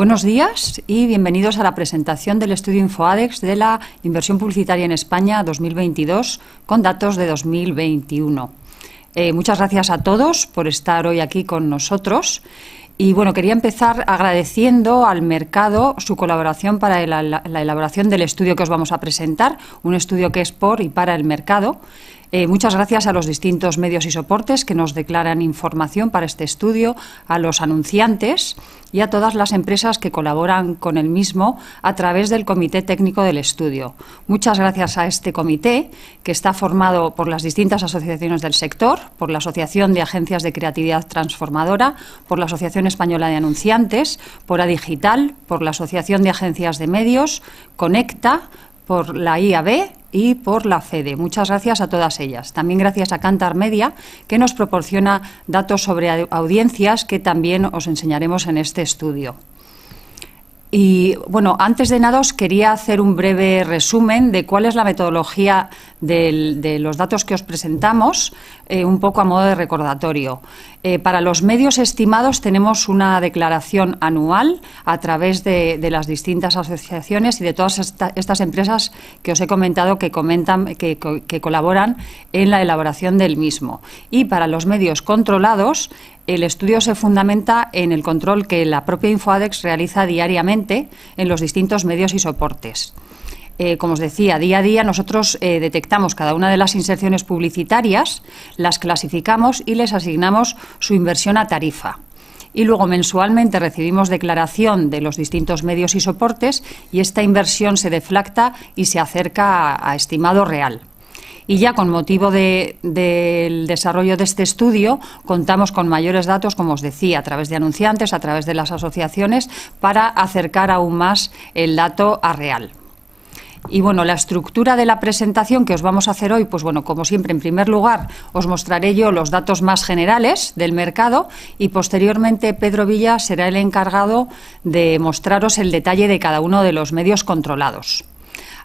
Buenos días y bienvenidos a la presentación del estudio InfoAdex de la inversión publicitaria en España 2022 con datos de 2021. Muchas gracias a todos por estar hoy aquí con nosotros. Y bueno, quería empezar agradeciendo al mercado su colaboración para la elaboración del estudio que os vamos a presentar, un estudio que es por y para el mercado. Muchas gracias a los distintos medios y soportes que nos declaran información para este estudio, a los anunciantes y a todas las empresas que colaboran con el mismo a través del Comité Técnico del Estudio. Muchas gracias a este comité, que está formado por las distintas asociaciones del sector, por la Asociación de Agencias de Creatividad Transformadora, por la Asociación Española de Anunciantes, por Adigital, por la Asociación de Agencias de Medios, Conecta, por la IAB y por la FEDE. Muchas gracias a todas ellas. También gracias a Kantar Media, que nos proporciona datos sobre audiencias que también os enseñaremos en este estudio. Y bueno, antes de nada os quería hacer un breve resumen de cuál es la metodología de los datos que os presentamos, un poco a modo de recordatorio. Para los medios estimados tenemos una declaración anual a través de las distintas asociaciones y de todas estas empresas que os he comentado que colaboran en la elaboración del mismo. Y para los medios controlados, el estudio se fundamenta en el control que la propia InfoAdex realiza diariamente en los distintos medios y soportes. Como os decía, día a día nosotros detectamos cada una de las inserciones publicitarias, las clasificamos y les asignamos su inversión a tarifa. Y luego mensualmente recibimos declaración de los distintos medios y soportes y esta inversión se deflacta y se acerca a estimado real. Y ya con motivo del desarrollo de este estudio contamos con mayores datos, como os decía, a través de anunciantes, a través de las asociaciones, para acercar aún más el dato a real. Y bueno, la estructura de la presentación que os vamos a hacer hoy, pues bueno, como siempre, en primer lugar os mostraré yo los datos más generales del mercado y posteriormente Pedro Villa será el encargado de mostraros el detalle de cada uno de los medios controlados.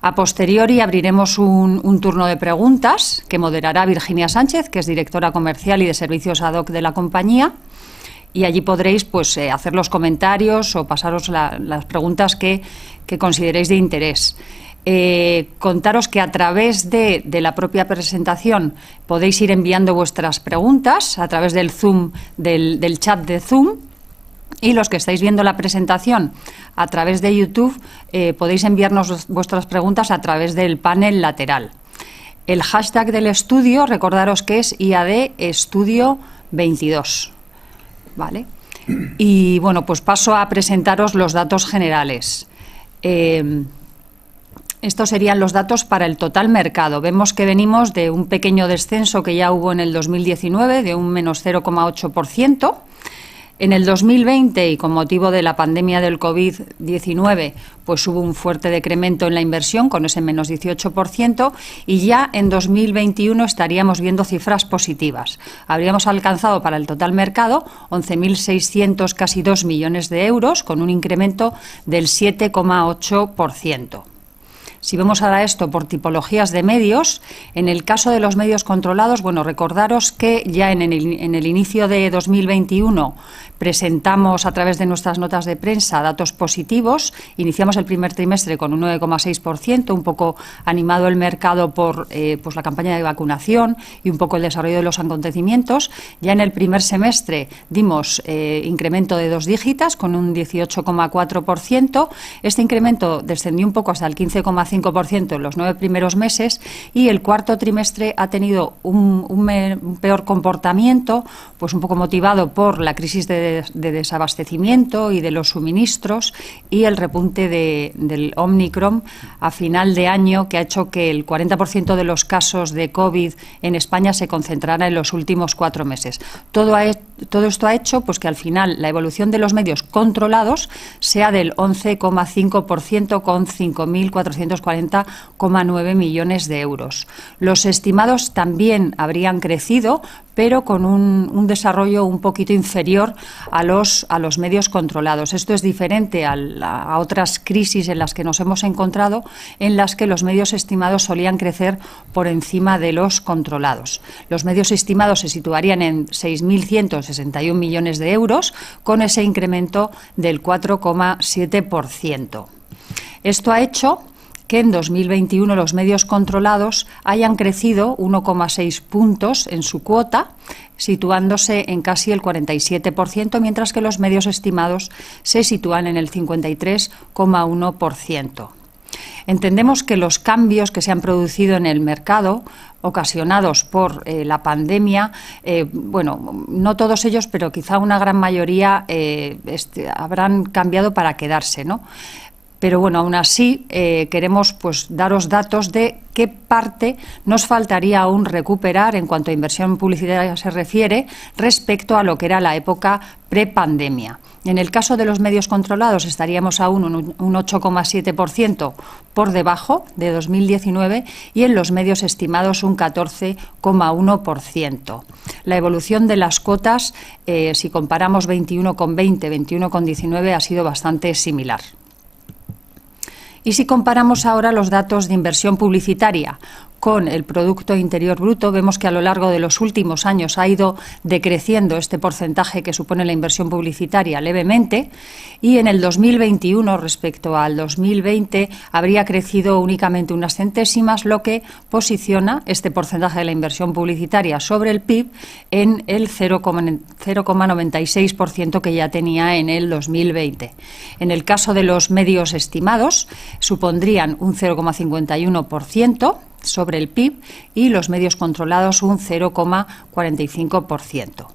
A posteriori abriremos un turno de preguntas que moderará Virginia Sánchez, que es directora comercial y de servicios ad hoc de la compañía, y allí podréis pues, hacer los comentarios o pasaros las preguntas que consideréis de interés. Contaros que a través de la propia presentación podéis ir enviando vuestras preguntas a través del Zoom, del chat de Zoom. Y los que estáis viendo la presentación a través de YouTube, podéis enviarnos vuestras preguntas a través del panel lateral. El hashtag del estudio, recordaros que es IAD Estudio 22. ¿Vale? Y bueno, pues paso a presentaros los datos generales. Estos serían los datos para el total mercado. Vemos que venimos de un pequeño descenso que ya hubo en el 2019, de un menos 0,8%. En el 2020, y con motivo de la pandemia del COVID-19, pues hubo un fuerte decremento en la inversión, con ese menos 18%, y ya en 2021 estaríamos viendo cifras positivas. Habríamos alcanzado para el total mercado 11.600, casi 2 millones de euros, con un incremento del 7,8%. Si vemos ahora esto por tipologías de medios, en el caso de los medios controlados, bueno, recordaros que ya en el inicio de 2021 presentamos a través de nuestras notas de prensa datos positivos. Iniciamos el primer trimestre con un 9,6%, un poco animado el mercado por pues la campaña de vacunación y un poco el desarrollo de los acontecimientos. Ya en el primer semestre dimos incremento de 2 dígitas con un 18,4%. Este incremento descendió un poco hasta el 15,5% en los 9 primeros meses y el cuarto trimestre ha tenido un peor comportamiento, pues un poco motivado por la crisis de desabastecimiento y de los suministros y el repunte del Omicron a final de año, que ha hecho que el 40% de los casos de COVID en España se concentrara en los últimos 4 meses. Todo esto ha hecho pues, que al final la evolución de los medios controlados sea del 11,5% con 5.440 440,9 millones de euros. Los estimados también habrían crecido, pero con un desarrollo un poquito inferior a los medios controlados. Esto es diferente a otras crisis en las que nos hemos encontrado, en las que los medios estimados solían crecer por encima de los controlados. Los medios estimados se situarían en 6.161 millones de euros, con ese incremento del 4,7%. Esto ha hecho que en 2021 los medios controlados hayan crecido 1,6 puntos en su cuota, situándose en casi el 47%, mientras que los medios estimados se sitúan en el 53,1%. Entendemos que los cambios que se han producido en el mercado, ocasionados por la pandemia, no todos ellos, pero quizá una gran mayoría habrán cambiado para quedarse, ¿no? Pero bueno, aún así queremos daros datos de qué parte nos faltaría aún recuperar en cuanto a inversión publicitaria se refiere respecto a lo que era la época prepandemia. En el caso de los medios controlados estaríamos aún un 8,7% por debajo de 2019 y en los medios estimados un 14,1%. La evolución de las cuotas, si comparamos 21,20, 21,19, ha sido bastante similar. Y si comparamos ahora los datos de inversión publicitaria con el Producto Interior Bruto, vemos que a lo largo de los últimos años ha ido decreciendo este porcentaje que supone la inversión publicitaria levemente, y en el 2021 respecto al 2020 habría crecido únicamente unas centésimas, lo que posiciona este porcentaje de la inversión publicitaria sobre el PIB en el 0,96% que ya tenía en el 2020. En el caso de los medios estimados, supondrían un 0,51% sobre el PIB y los medios controlados un 0,45%.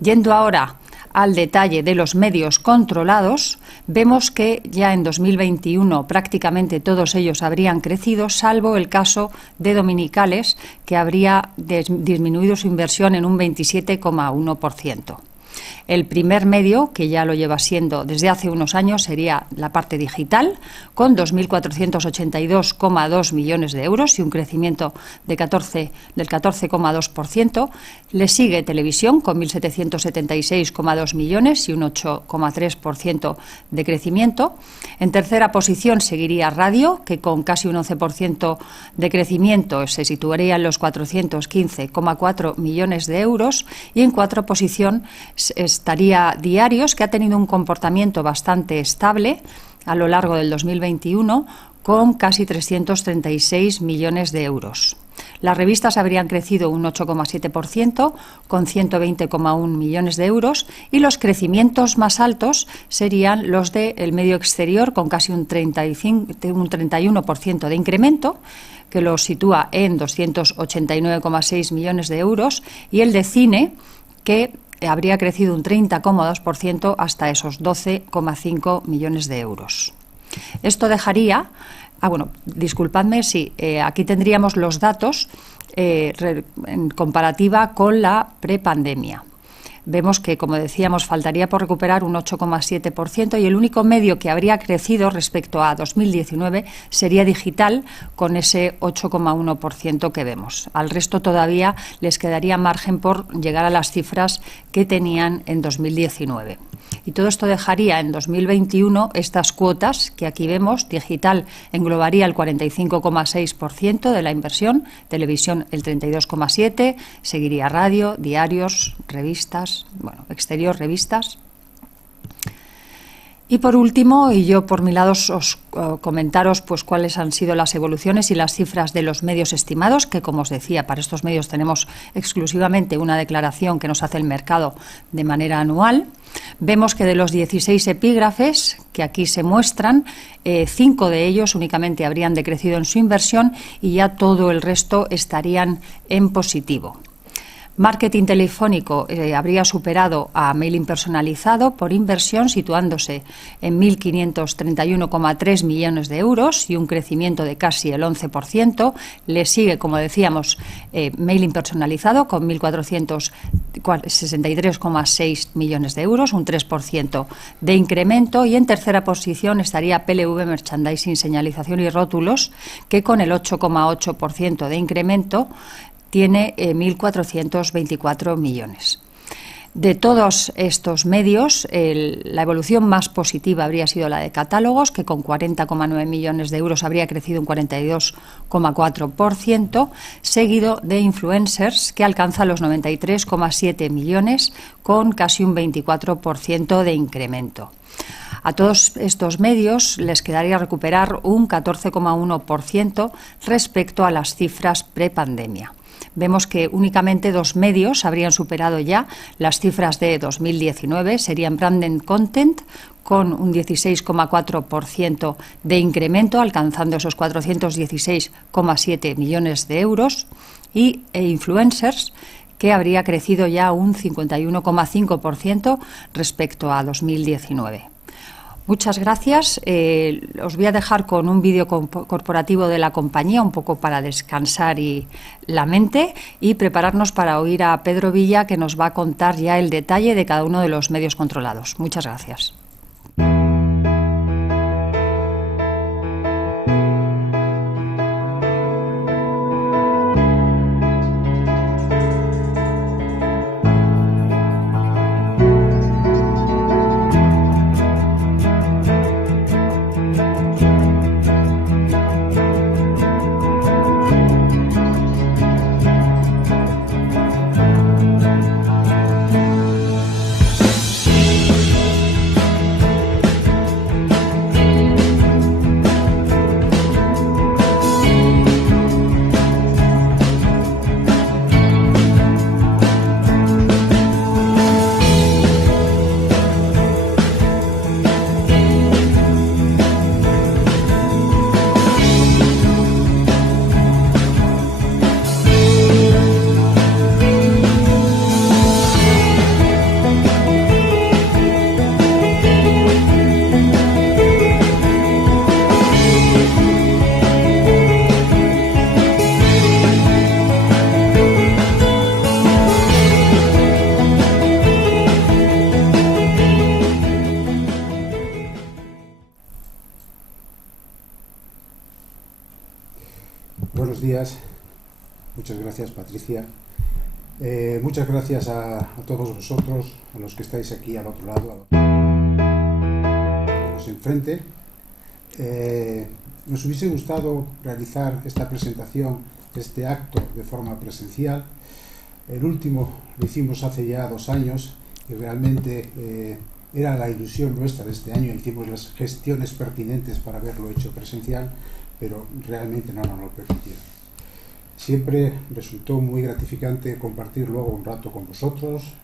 Yendo ahora al detalle de los medios controlados, vemos que ya en 2021 prácticamente todos ellos habrían crecido, salvo el caso de Dominicales, que habría disminuido su inversión en un 27,1%. El primer medio, que ya lo lleva siendo desde hace unos años, sería la parte digital, con 2.482,2 millones de euros y un crecimiento del 14,2%. Le sigue televisión, con 1.776,2 millones y un 8,3% de crecimiento. En tercera posición seguiría radio, que con casi un 11% de crecimiento se situaría en los 415,4 millones de euros. Y en cuarta posición estaría Diarios, que ha tenido un comportamiento bastante estable a lo largo del 2021, con casi 336 millones de euros. Las revistas habrían crecido un 8,7%, con 120,1 millones de euros, y los crecimientos más altos serían los del medio exterior, con casi un 31% de incremento, que lo sitúa en 289,6 millones de euros, y el de cine, que habría crecido un 30,2% hasta esos 12,5 millones de euros. Esto dejaría, disculpadme, sí, aquí tendríamos los datos en comparativa con la prepandemia. Vemos que, como decíamos, faltaría por recuperar un 8,7% y el único medio que habría crecido respecto a 2019 sería digital, con ese 8,1% que vemos. Al resto todavía les quedaría margen por llegar a las cifras que tenían en 2019. Y todo esto dejaría en 2021 estas cuotas que aquí vemos. Digital englobaría el 45,6% de la inversión, televisión el 32,7%, seguiría radio, diarios, revistas, exterior, revistas. Y por último, y yo por mi lado os comentaros cuáles han sido las evoluciones y las cifras de los medios estimados, que como os decía, para estos medios tenemos exclusivamente una declaración que nos hace el mercado de manera anual. Vemos que de los 16 epígrafes que aquí se muestran, 5 de ellos únicamente habrían decrecido en su inversión y ya todo el resto estarían en positivo. Marketing telefónico habría superado a mailing personalizado por inversión, situándose en 1.531,3 millones de euros y un crecimiento de casi el 11%. Le sigue, como decíamos, mailing personalizado con 1.463,6 millones de euros, un 3% de incremento. Y en tercera posición estaría PLV Merchandising, señalización y rótulos, que con el 8,8% de incremento tiene 1.424 millones. De todos estos medios, la evolución más positiva habría sido la de catálogos, que con 40,9 millones de euros habría crecido un 42,4%, seguido de influencers, que alcanza los 93,7 millones, con casi un 24% de incremento. A todos estos medios les quedaría recuperar un 14,1% respecto a las cifras prepandemia. Vemos que únicamente 2 medios habrían superado ya las cifras de 2019, serían Branded Content, con un 16,4% de incremento, alcanzando esos 416,7 millones de euros, y Influencers, que habría crecido ya un 51,5% respecto a 2019. Muchas gracias. Os voy a dejar con un vídeo corporativo de la compañía, un poco para descansar la mente y prepararnos para oír a Pedro Villa, que nos va a contar ya el detalle de cada uno de los medios controlados. Muchas gracias. Buenos días, muchas gracias Patricia, muchas gracias a todos vosotros, a los que estáis aquí al otro lado, enfrente. Nos hubiese gustado realizar esta presentación, este acto de forma presencial. El último lo hicimos hace ya 2 años y realmente era la ilusión nuestra de este año. Hicimos las gestiones pertinentes para haberlo hecho presencial, pero realmente no nos lo permitieron. Siempre resultó muy gratificante compartir luego un rato con vosotros,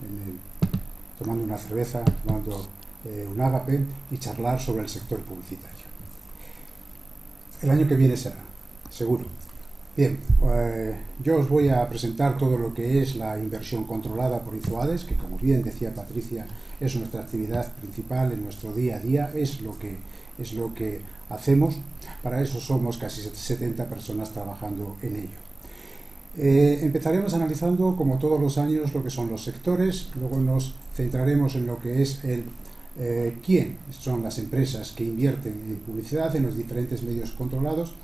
tomando una cerveza, tomando un ágape y charlar sobre el sector publicitario. El año que viene será, seguro. Bien, yo os voy a presentar todo lo que es la inversión controlada por InfoAdex, que como bien decía Patricia, es nuestra actividad principal en nuestro día a día, es lo que hacemos. Para eso somos casi 70 personas trabajando en ello. Empezaremos analizando, como todos los años, lo que son los sectores, luego nos centraremos en lo que es quién son las empresas que invierten en publicidad en los diferentes medios controlados,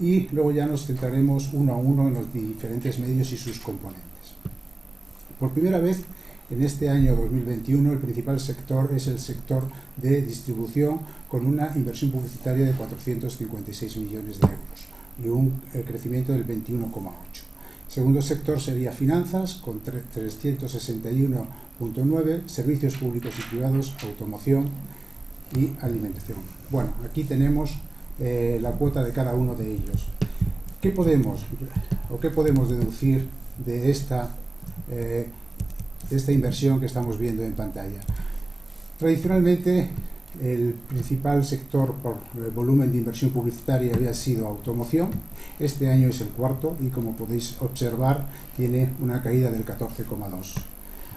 y luego ya nos centraremos uno a uno en los diferentes medios y sus componentes. Por primera vez en este año 2021 el principal sector es el sector de distribución, con una inversión publicitaria de 456 millones de euros y un crecimiento del 21,8%. Segundo sector sería finanzas, con 361,9, servicios públicos y privados, automoción y alimentación. Bueno, aquí tenemos la cuota de cada uno de ellos. ¿Qué podemos deducir de esta inversión que estamos viendo en pantalla? Tradicionalmente el principal sector por volumen de inversión publicitaria había sido automoción. Este año es el cuarto y, como podéis observar, tiene una caída del 14,2%.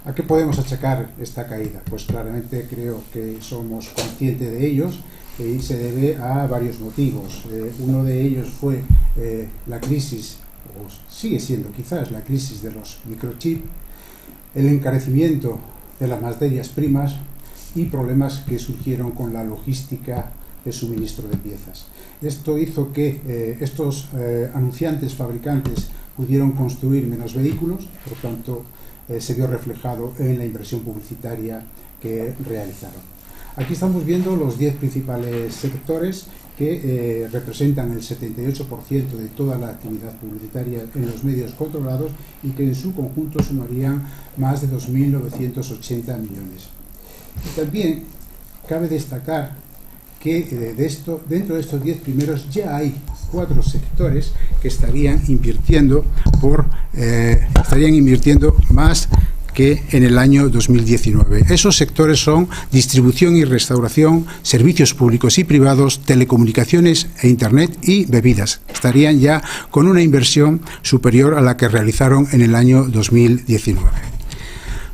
¿A qué podemos achacar esta caída? Pues claramente creo que somos conscientes de ellos y se debe a varios motivos. Uno de ellos fue la crisis, o sigue siendo quizás la crisis de los microchips, el encarecimiento de las materias primas y problemas que surgieron con la logística de suministro de piezas. Esto hizo que estos anunciantes, fabricantes, pudieron construir menos vehículos, por tanto se vio reflejado en la inversión publicitaria que realizaron. Aquí estamos viendo los 10 principales sectores que representan el 78% de toda la actividad publicitaria en los medios controlados y que en su conjunto sumarían más de 2.980 millones. Y también cabe destacar que dentro de estos 10 primeros ya hay 4 sectores que estarían invirtiendo más que en el año 2019. Esos sectores son distribución y restauración, servicios públicos y privados, telecomunicaciones e Internet y bebidas. Estarían ya con una inversión superior a la que realizaron en el año 2019.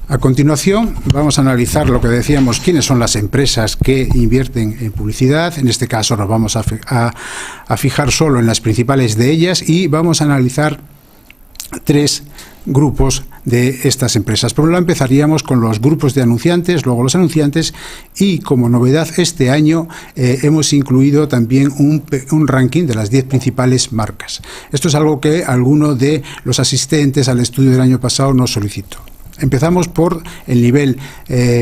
A continuación vamos a analizar lo que decíamos, quiénes son las empresas que invierten en publicidad. En este caso nos vamos a fijar solo en las principales de ellas y vamos a analizar 3 grupos de estas empresas. Por un lado empezaríamos con los grupos de anunciantes, luego los anunciantes y, como novedad este año, hemos incluido también un ranking de las 10 principales marcas. Esto es algo que alguno de los asistentes al estudio del año pasado nos solicitó. Empezamos por el nivel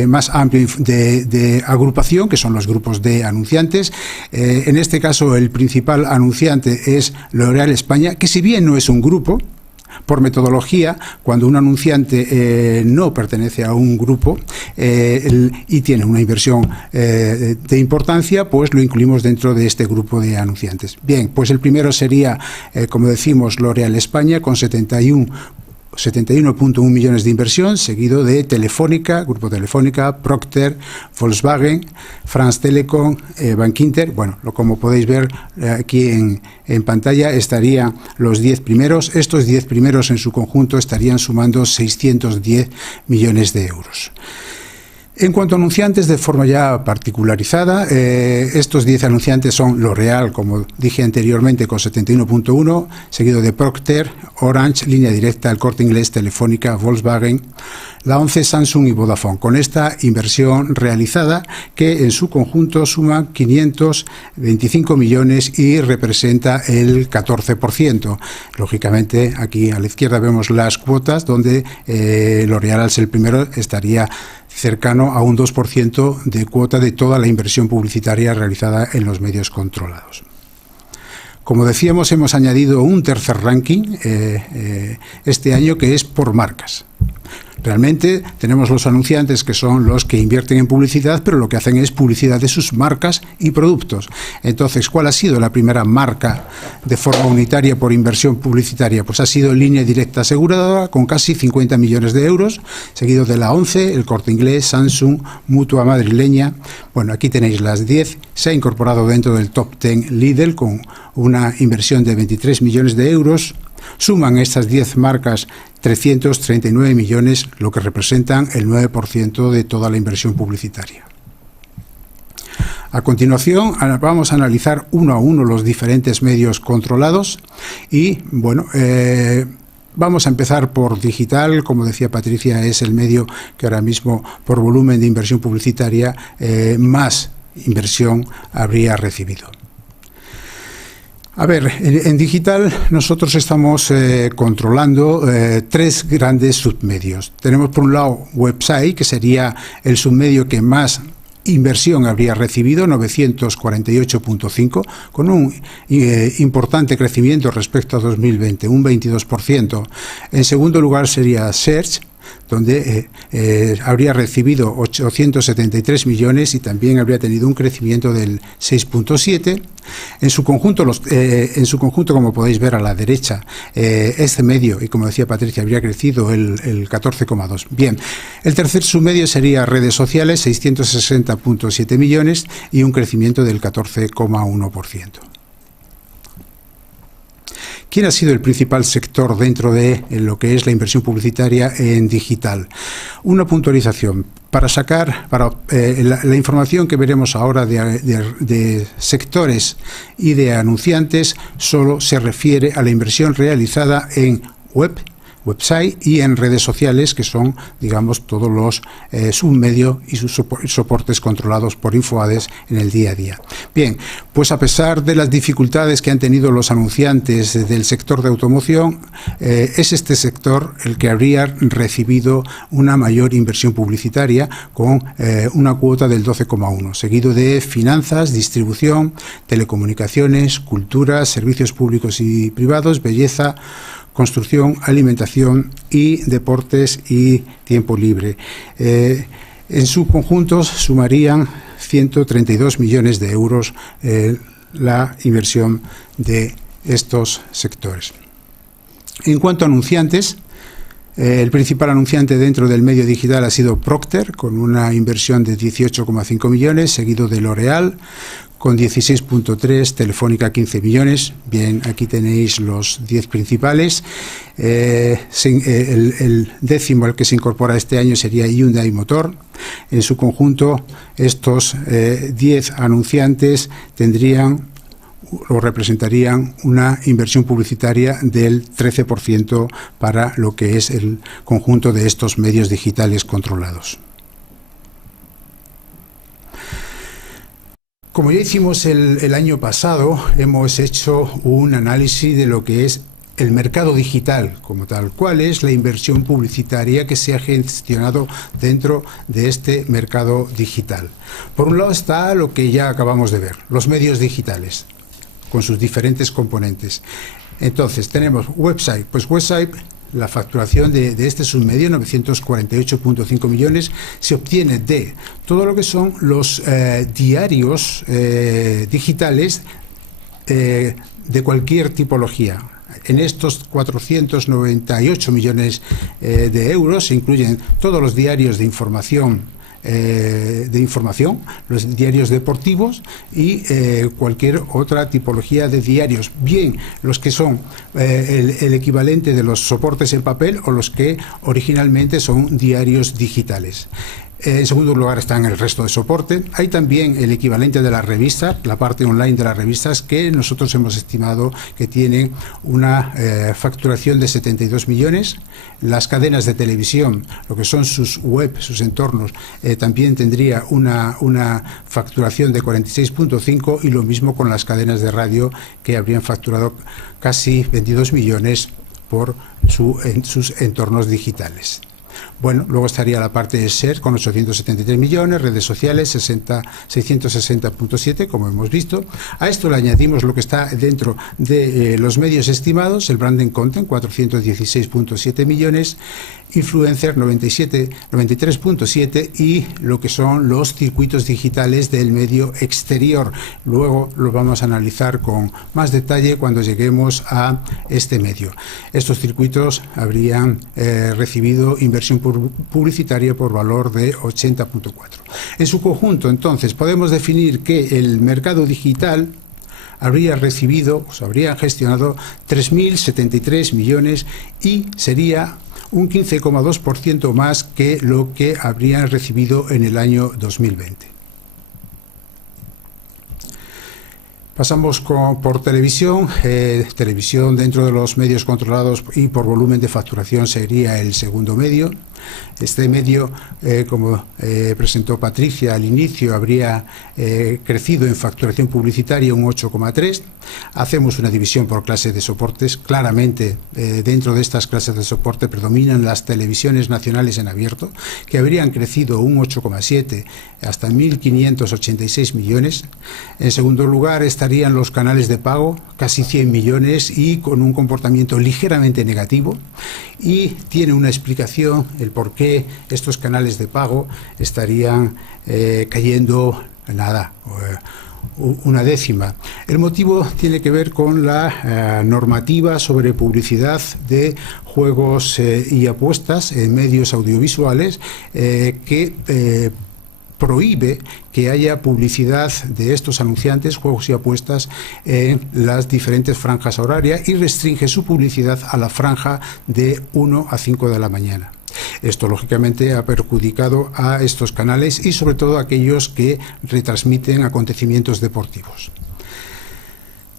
más amplio de agrupación, que son los grupos de anunciantes. En este caso, el principal anunciante es L'Oréal España, que si bien no es un grupo, por metodología, cuando un anunciante no pertenece a un grupo y tiene una inversión de importancia, pues lo incluimos dentro de este grupo de anunciantes. Bien, pues el primero sería, como decimos, L'Oréal España, con 71,1 millones de inversión, seguido de Telefónica, Grupo Telefónica, Procter, Volkswagen, France Telecom, Bankinter. Bueno, como podéis ver aquí en pantalla, estarían los 10 primeros. Estos 10 primeros en su conjunto estarían sumando 610 millones de euros. En cuanto a anunciantes, de forma ya particularizada, estos 10 anunciantes son L'Oréal, como dije anteriormente, con 71,1, seguido de Procter, Orange, Línea Directa, El Corte Inglés, Telefónica, Volkswagen, la 11, Samsung y Vodafone, con esta inversión realizada que en su conjunto suma 525 millones y representa el 14%. Lógicamente, aquí a la izquierda vemos las cuotas, donde L'Oréal, al ser el primero, estaría cercano a un 2% de cuota de toda la inversión publicitaria realizada en los medios controlados. Como decíamos, hemos añadido un tercer ranking este año, que es por marcas. Realmente tenemos los anunciantes, que son los que invierten en publicidad, pero lo que hacen es publicidad de sus marcas y productos. Entonces, ¿cuál ha sido la primera marca de forma unitaria por inversión publicitaria? Pues ha sido Línea Directa Aseguradora, con casi 50 millones de euros, seguido de la 11, El Corte Inglés, Samsung, Mutua Madrileña. Bueno, aquí tenéis las 10. Se ha incorporado dentro del top 10 Lidl, con una inversión de 23 millones de euros. Suman estas 10 marcas 339 millones, lo que representan el 9% de toda la inversión publicitaria. A continuación, vamos a analizar uno a uno los diferentes medios controlados y, bueno, vamos a empezar por digital. Como decía Patricia, es el medio que ahora mismo, por volumen de inversión publicitaria, más inversión habría recibido. A ver, en digital nosotros estamos controlando 3 grandes submedios. Tenemos por un lado website, que sería el submedio que más inversión habría recibido, 948,5, con un importante crecimiento respecto a 2020, un 22%. En segundo lugar sería Search, donde habría recibido 873 millones y también habría tenido un crecimiento del 6,7%. En su conjunto, como podéis ver a la derecha, este medio, y como decía Patricia, habría crecido el 14,2%. Bien, el tercer submedio sería redes sociales, 660,7 millones y un crecimiento del 14,1%. ¿Quién ha sido el principal sector dentro de lo que es la inversión publicitaria en digital? Una puntualización. Para sacar la información que veremos ahora de sectores y de anunciantes, solo se refiere a la inversión realizada en website y en redes sociales, que son, digamos, todos los submedios y sus soportes controlados por InfoAdex en el día a día. Bien, pues a pesar de las dificultades que han tenido los anunciantes del sector de automoción, es este sector el que habría recibido una mayor inversión publicitaria con una cuota del 12,1%, seguido de finanzas, distribución, telecomunicaciones, cultura, servicios públicos y privados, belleza, construcción, alimentación y deportes y tiempo libre. En su conjunto sumarían 132 millones de euros la inversión de estos sectores. En cuanto a anunciantes, el principal anunciante dentro del medio digital ha sido Procter, con una inversión de 18,5 millones, seguido de L'Oréal, con 16,3, Telefónica 15 millones. Bien, aquí tenéis los 10 principales. El décimo al que se incorpora este año sería Hyundai Motor. En su conjunto, estos 10 anunciantes tendrían o representarían una inversión publicitaria del 13% para lo que es el conjunto de estos medios digitales controlados. Como ya hicimos el año pasado, hemos hecho un análisis de lo que es el mercado digital como tal, cuál es la inversión publicitaria que se ha gestionado dentro de este mercado digital. Por un lado está lo que ya acabamos de ver, los medios digitales, con sus diferentes componentes. Entonces, tenemos website. Pues website, la facturación de este submedio, 948,5 millones, se obtiene de todo lo que son los diarios digitales de cualquier tipología. En estos 498 millones de euros se incluyen todos los diarios de información, los diarios deportivos y cualquier otra tipología de diarios, bien los que son el equivalente de los soportes en papel o los que originalmente son diarios digitales. En segundo lugar están el resto de soporte. Hay también el equivalente de las revistas, la parte online de las revistas, que nosotros hemos estimado que tienen una facturación de 72 millones. Las cadenas de televisión, lo que son sus web, sus entornos, también tendría una facturación de 46,5, y lo mismo con las cadenas de radio, que habrían facturado casi 22 millones por sus entornos digitales. Bueno, luego estaría la parte de SER con 873 millones, redes sociales 660,7, como hemos visto. A esto le añadimos lo que está dentro de los medios estimados, el branding content, 416,7 millones, influencer 93,7 y lo que son los circuitos digitales del medio exterior. Luego lo vamos a analizar con más detalle cuando lleguemos a este medio. Estos circuitos habrían recibido inversión publicitaria por valor de 80,4. En su conjunto, entonces, podemos definir que el mercado digital habría recibido, o habría gestionado 3.073 millones y sería un 15,2% más que lo que habrían recibido en el año 2020. Pasamos por televisión. Televisión, dentro de los medios controlados y por volumen de facturación, sería el segundo medio. Este medio, como presentó Patricia al inicio, habría crecido en facturación publicitaria un 8,3. Hacemos una división por clase de soportes. Claramente, dentro de estas clases de soporte predominan las televisiones nacionales en abierto, que habrían crecido un 8,7 hasta 1.586 millones. En segundo lugar estarían los canales de pago, casi 100 millones y con un comportamiento ligeramente negativo. Y tiene una explicación el por qué estos canales de pago estarían cayendo nada, una décima. El motivo tiene que ver con la normativa sobre publicidad de juegos y apuestas en medios audiovisuales que prohíbe que haya publicidad de estos anunciantes, juegos y apuestas, en las diferentes franjas horarias y restringe su publicidad a la franja de 1 a 5 de la mañana. Esto, lógicamente, ha perjudicado a estos canales y, sobre todo, a aquellos que retransmiten acontecimientos deportivos.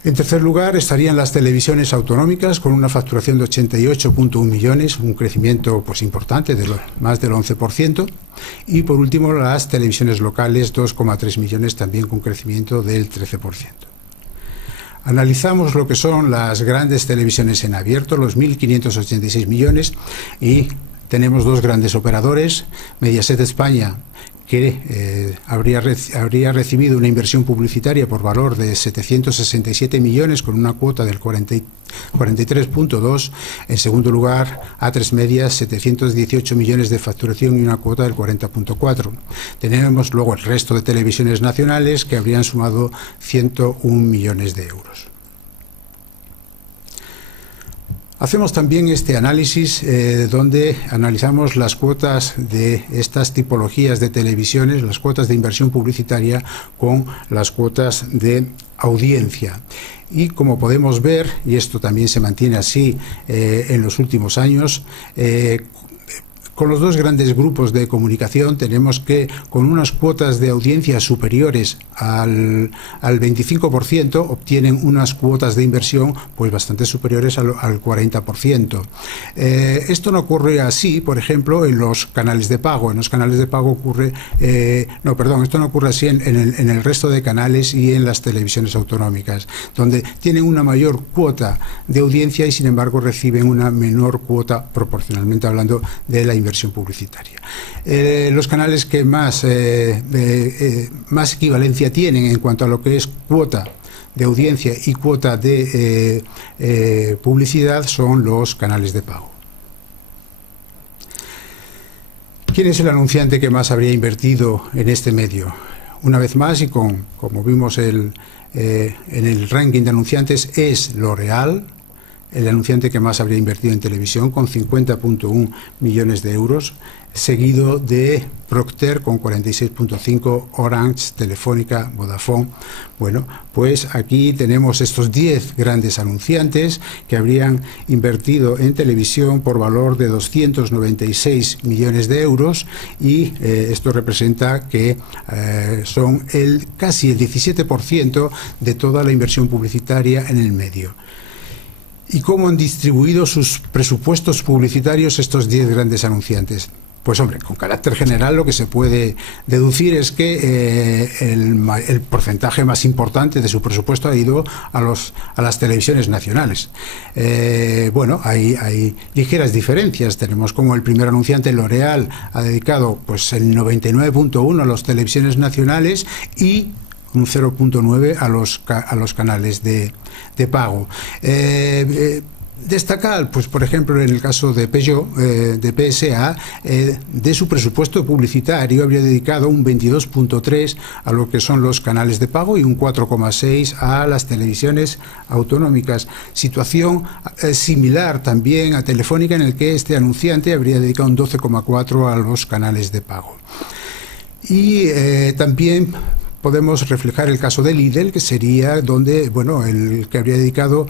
En tercer lugar estarían las televisiones autonómicas con una facturación de 88,1 millones, un crecimiento pues importante de más del 11%. Y por último las televisiones locales, 2,3 millones, también con crecimiento del 13%. Analizamos lo que son las grandes televisiones en abierto, los 1.586 millones, y tenemos dos grandes operadores, Mediaset España, que habría recibido una inversión publicitaria por valor de 767 millones con una cuota del 43,2. En segundo lugar, A3 Media, 718 millones de facturación y una cuota del 40,4. Tenemos luego el resto de televisiones nacionales que habrían sumado 101 millones de euros. Hacemos también este análisis donde analizamos las cuotas de estas tipologías de televisiones, las cuotas de inversión publicitaria con las cuotas de audiencia. Y como podemos ver, y esto también se mantiene así en los últimos años, con los dos grandes grupos de comunicación tenemos que con unas cuotas de audiencia superiores al 25% obtienen unas cuotas de inversión pues bastante superiores al 40%. Esto no ocurre así, por ejemplo, en los canales de pago. En los canales de pago ocurre... esto no ocurre así en el resto de canales y en las televisiones autonómicas, donde tienen una mayor cuota de audiencia y sin embargo reciben una menor cuota proporcionalmente hablando de la inversión publicitaria. Los canales que más equivalencia tienen en cuanto a lo que es cuota de audiencia y cuota de publicidad son los canales de pago. ¿Quién es el anunciante que más habría invertido en este medio? Una vez más, y como vimos en el ranking de anunciantes, es L'Oréal, el anunciante que más habría invertido en televisión, con 50,1 millones de euros, seguido de Procter con 46,5, Orange, Telefónica, Vodafone. Bueno, pues aquí tenemos estos 10 grandes anunciantes que habrían invertido en televisión por valor de 296 millones de euros y esto representa que son casi el 17% de toda la inversión publicitaria en el medio. ¿Y cómo han distribuido sus presupuestos publicitarios estos 10 grandes anunciantes? Pues hombre, con carácter general lo que se puede deducir es que el porcentaje más importante de su presupuesto ha ido a las televisiones nacionales. Bueno, hay ligeras diferencias. Tenemos como el primer anunciante, L'Oréal, ha dedicado pues el 99,1 a las televisiones nacionales y un 0,9 a los canales de pago. Destacar, pues por ejemplo, en el caso de Peugeot, de PSA, de su presupuesto publicitario habría dedicado un 22,3 a lo que son los canales de pago y un 4,6 a las televisiones autonómicas. Situación similar también a Telefónica, en el que este anunciante habría dedicado un 12,4 a los canales de pago. Y también podemos reflejar el caso de Lidl, que sería donde, bueno, el que habría dedicado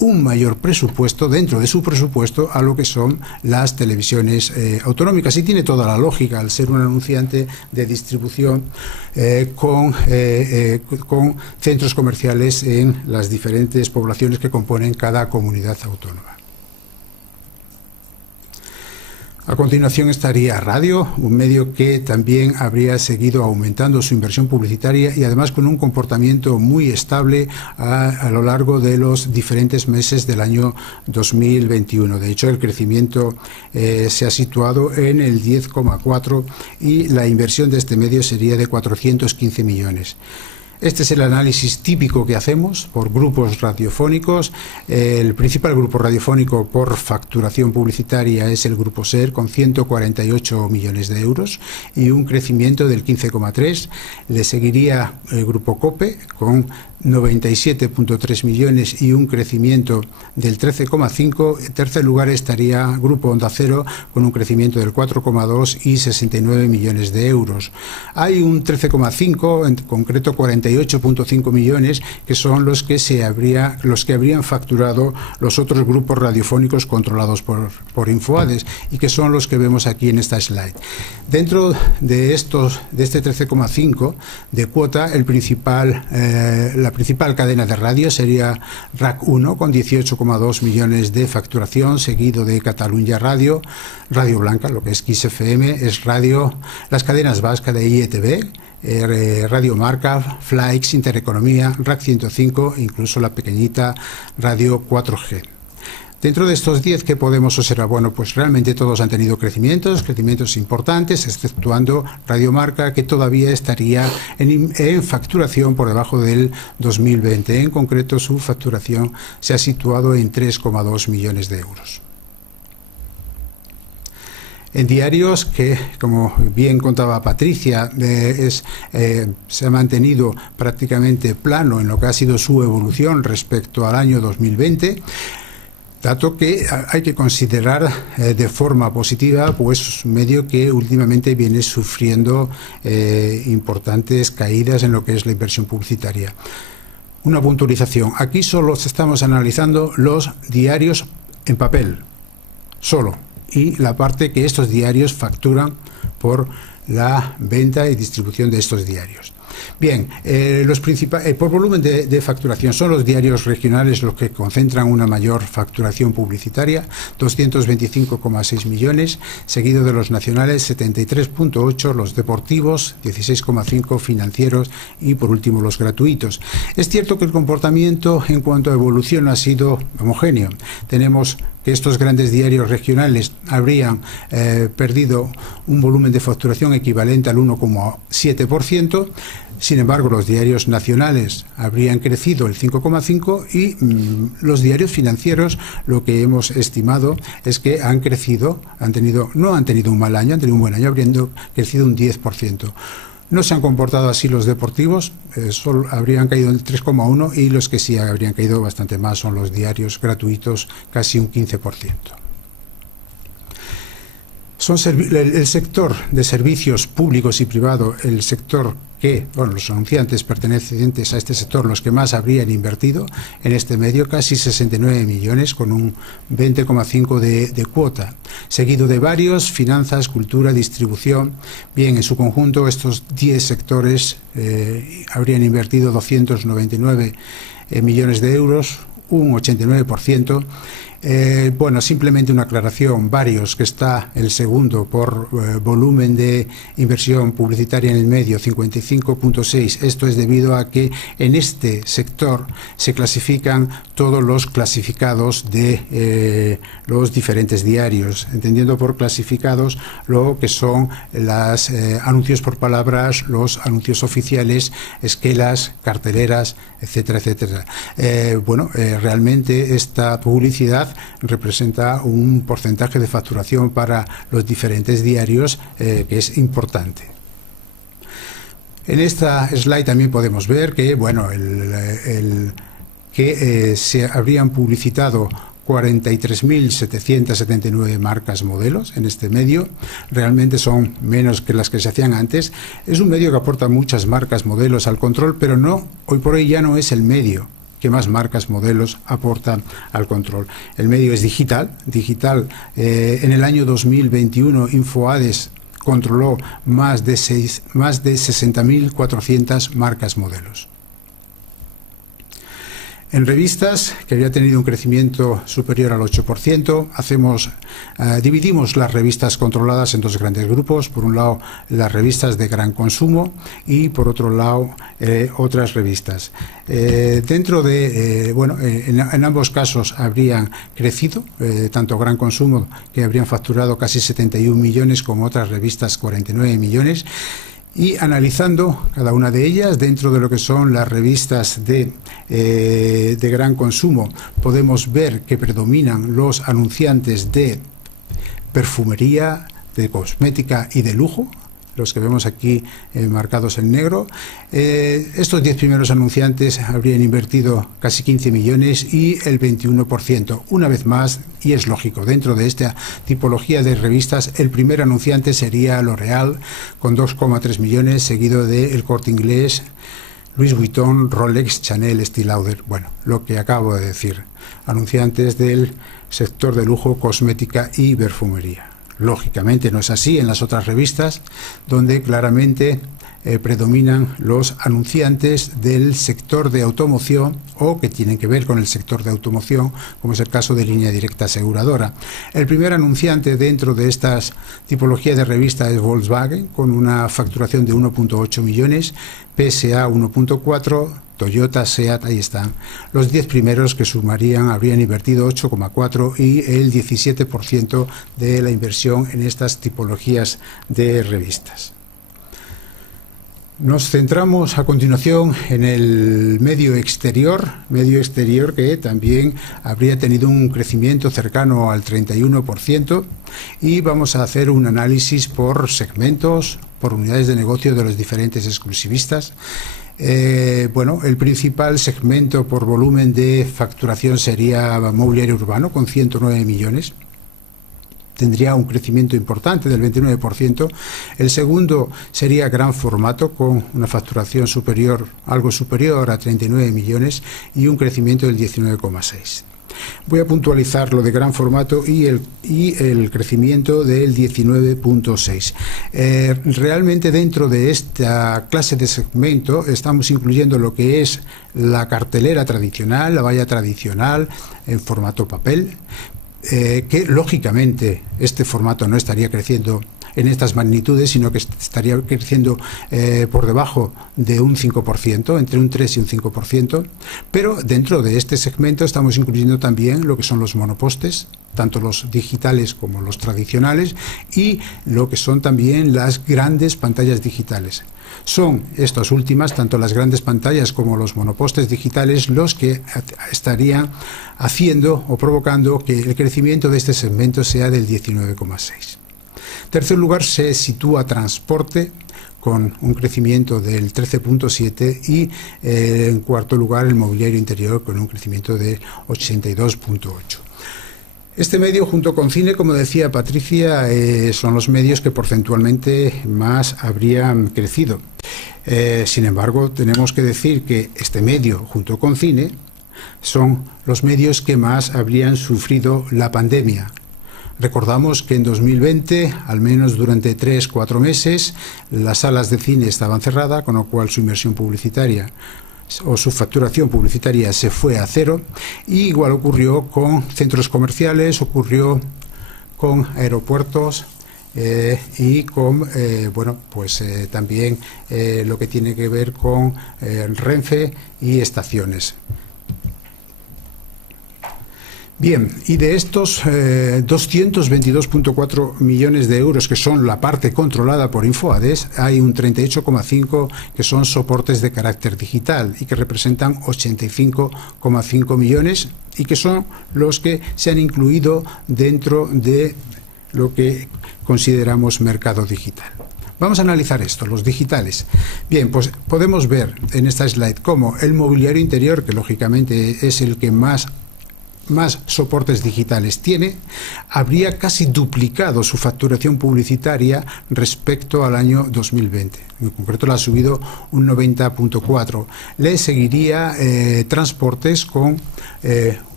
un mayor presupuesto dentro de su presupuesto a lo que son las televisiones autonómicas. Y tiene toda la lógica al ser un anunciante de distribución con centros comerciales en las diferentes poblaciones que componen cada comunidad autónoma. A continuación estaría Radio, un medio que también habría seguido aumentando su inversión publicitaria y además con un comportamiento muy estable a lo largo de los diferentes meses del año 2021. De hecho, el crecimiento se ha situado en el 10,4 y la inversión de este medio sería de 415 millones. Este es el análisis típico que hacemos por grupos radiofónicos. El principal grupo radiofónico por facturación publicitaria es el grupo SER, con 148 millones de euros y un crecimiento del 15,3. Le seguiría el grupo COPE con 97,3 millones y un crecimiento del 13,5. En tercer lugar estaría Grupo Onda Cero con un crecimiento del 4,2 y 69 millones de euros. Hay un 13,5, en concreto 48,5 millones, que son los que habrían facturado los otros grupos radiofónicos controlados por InfoAdex y que son los que vemos aquí en esta slide. Dentro de este 13,5 de cuota, la principal cadena de radio sería RAC 1 con 18,2 millones de facturación, seguido de Catalunya Radio, Radio Blanca, lo que es XFM, es radio, las cadenas vascas de IETV, Radio Marca, Flaix, Intereconomía, RAC 105, incluso la pequeñita Radio 4G. Dentro de estos 10, ¿qué podemos observar? Bueno, pues realmente todos han tenido crecimientos importantes, exceptuando Radio Marca, que todavía estaría en facturación por debajo del 2020. En concreto, su facturación se ha situado en 3,2 millones de euros. En diarios, que como bien contaba Patricia, se ha mantenido prácticamente plano en lo que ha sido su evolución respecto al año 2020, dato que hay que considerar de forma positiva, pues es un medio que últimamente viene sufriendo importantes caídas en lo que es la inversión publicitaria. Una puntualización: aquí solo estamos analizando los diarios en papel, solo, y la parte que estos diarios facturan por la venta y distribución de estos diarios. Bien, por volumen de facturación son los diarios regionales los que concentran una mayor facturación publicitaria, 225,6 millones, seguido de los nacionales 73,8, los deportivos 16,5, financieros y por último los gratuitos. Es cierto que el comportamiento en cuanto a evolución ha sido homogéneo. Tenemos que estos grandes diarios regionales habrían perdido un volumen de facturación equivalente al 1,7%, sin embargo los diarios nacionales habrían crecido el 5,5% y los diarios financieros, lo que hemos estimado es que han crecido, no han tenido un mal año, han tenido un buen año, habiendo crecido un 10%. No se han comportado así los deportivos, solo habrían caído el 3,1% y los que sí habrían caído bastante más son los diarios gratuitos, casi un 15%. El sector de servicios públicos y privados, el sector que, bueno, los anunciantes pertenecientes a este sector, los que más habrían invertido en este medio, casi 69 millones, con un 20,5% de cuota, seguido de varios, finanzas, cultura, distribución. Bien, en su conjunto estos 10 sectores habrían invertido 299 millones de euros, un 89%. Bueno, simplemente una aclaración: varios, que está el segundo por volumen de inversión publicitaria en el medio, 55,6. Esto es debido a que en este sector se clasifican todos los clasificados de los diferentes diarios, entendiendo por clasificados lo que son los anuncios por palabras, los anuncios oficiales, esquelas, carteleras, etcétera, etcétera. Realmente esta publicidad representa un porcentaje de facturación para los diferentes diarios que es importante. En esta slide también podemos ver que, bueno, se habrían publicitado 43.779 marcas modelos en este medio. Realmente son menos que las que se hacían antes. Es un medio que aporta muchas marcas modelos al control, pero hoy por hoy ya no es el medio que más marcas modelos aportan al control. El medio es digital. En el año 2021 InfoAdex controló más de 60.400 marcas modelos. En revistas, que había tenido un crecimiento superior al 8%, dividimos las revistas controladas en dos grandes grupos. Por un lado, las revistas de gran consumo y, por otro lado, otras revistas. En ambos casos habrían crecido, tanto gran consumo, que habrían facturado casi 71 millones, como otras revistas 49 millones. Y analizando cada una de ellas dentro de lo que son las revistas de gran consumo, podemos ver que predominan los anunciantes de perfumería, de cosmética y de lujo, los que vemos aquí marcados en negro. Estos 10 primeros anunciantes habrían invertido casi 15 millones y el 21%. Una vez más, y es lógico, dentro de esta tipología de revistas, el primer anunciante sería L'Oréal con 2,3 millones, seguido de El Corte Inglés, Louis Vuitton, Rolex, Chanel, Estée Lauder. Bueno, lo que acabo de decir, anunciantes del sector de lujo, cosmética y perfumería. Lógicamente no es así en las otras revistas, donde claramente predominan los anunciantes del sector de automoción o que tienen que ver con el sector de automoción, como es el caso de Línea Directa Aseguradora. El primer anunciante dentro de estas tipologías de revistas es Volkswagen, con una facturación de 1,8 millones, PSA 1,4, Toyota, SEAT, ahí están. Los 10 primeros que sumarían habrían invertido 8,4 y el 17% de la inversión en estas tipologías de revistas. Nos centramos a continuación en el medio exterior que también habría tenido un crecimiento cercano al 31%, y vamos a hacer un análisis por segmentos, por unidades de negocio de los diferentes exclusivistas. Bueno, el principal segmento por volumen de facturación sería mobiliario urbano, con 109 millones. Tendría un crecimiento importante del 29%. El segundo sería gran formato, con una facturación algo superior a 39 millones y un crecimiento del 19,6%. Voy a puntualizar lo de gran formato y el crecimiento del 19,6%. Realmente dentro de esta clase de segmento estamos incluyendo lo que es la cartelera tradicional, la valla tradicional en formato papel, que lógicamente este formato no estaría creciendo en estas magnitudes, sino que estaría creciendo por debajo de un 5%, entre un 3 y un 5%, pero dentro de este segmento estamos incluyendo también lo que son los monopostes, tanto los digitales como los tradicionales, y lo que son también las grandes pantallas digitales. Son estas últimas, tanto las grandes pantallas como los monopostes digitales, los que estarían haciendo o provocando que el crecimiento de este segmento sea del 19,6%. En tercer lugar se sitúa transporte, con un crecimiento del 13,7%, y en cuarto lugar el mobiliario interior, con un crecimiento de 82,8%. Este medio, junto con cine, como decía Patricia, son los medios que porcentualmente más habrían crecido. Sin embargo, tenemos que decir que este medio, junto con cine, son los medios que más habrían sufrido la pandemia. Recordamos que en 2020, al menos durante 3-4 meses, las salas de cine estaban cerradas, con lo cual su inversión publicitaria o su facturación publicitaria se fue a cero, y igual ocurrió con centros comerciales, ocurrió con aeropuertos y con también lo que tiene que ver con Renfe y estaciones. Bien, y de estos 222,4 millones de euros, que son la parte controlada por InfoAdex, hay un 38,5 que son soportes de carácter digital y que representan 85,5 millones y que son los que se han incluido dentro de lo que consideramos mercado digital. Vamos a analizar esto, los digitales. Bien, pues podemos ver en esta slide cómo el mobiliario interior, que lógicamente es el que más soportes digitales tiene, habría casi duplicado su facturación publicitaria respecto al año 2020. En concreto la ha subido un 90,4%. Le seguiría transportes con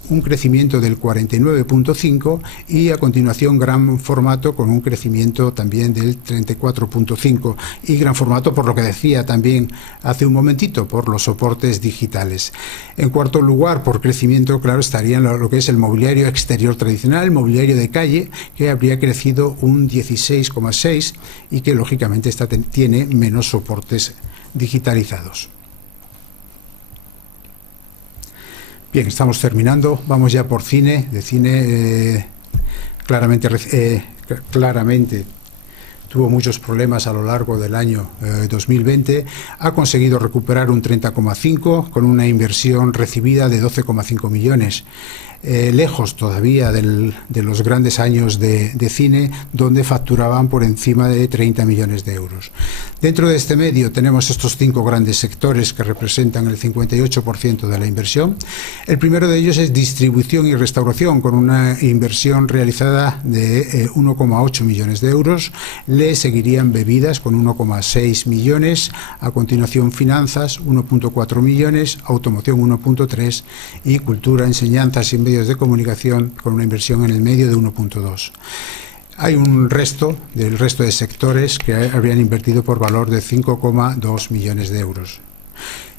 un crecimiento del 49,5% y a continuación gran formato con un crecimiento también del 34,5%, y gran formato, por lo que decía también hace un momentito, por los soportes digitales. En cuarto lugar, por crecimiento, claro, estarían lo que es el mobiliario exterior tradicional, el mobiliario de calle, que habría crecido un 16,6% y que lógicamente tiene menos soportes digitalizados. Bien, estamos terminando. Vamos ya por cine. De cine claramente tuvo muchos problemas a lo largo del año 2020, ha conseguido recuperar un 30,5 con una inversión recibida de 12,5 millones. Lejos todavía de los grandes años de cine, donde facturaban por encima de 30 millones de euros. Dentro de este medio tenemos estos 5 grandes sectores que representan el 58% de la inversión. El primero de ellos es distribución y restauración, con una inversión realizada de 1,8 millones de euros. Le seguirían bebidas con 1,6 millones, a continuación finanzas 1,4 millones, automoción 1,3 y cultura, enseñanzas y medios de comunicación con una inversión en el medio de 1,2. Hay un resto de sectores que habrían invertido por valor de 5,2 millones de euros.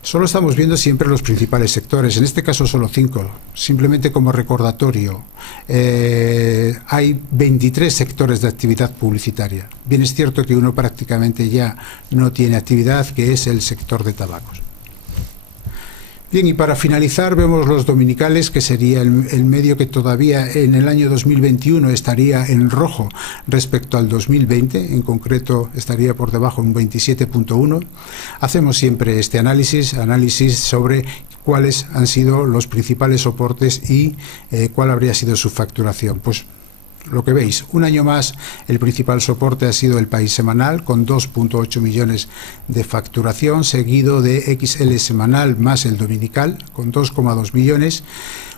Solo estamos viendo siempre los principales sectores, en este caso solo 5, simplemente como recordatorio. Hay 23 sectores de actividad publicitaria. Bien es cierto que uno prácticamente ya no tiene actividad, que es el sector de tabacos. Bien, y para finalizar vemos los dominicales, que sería el medio que todavía en el año 2021 estaría en rojo respecto al 2020, en concreto estaría por debajo un 27,1. Hacemos siempre este análisis sobre cuáles han sido los principales soportes y cuál habría sido su facturación. Pues lo que veis, un año más el principal soporte ha sido El País Semanal, con 2,8 millones de facturación, seguido de XL Semanal más el Dominical, con 2,2 millones.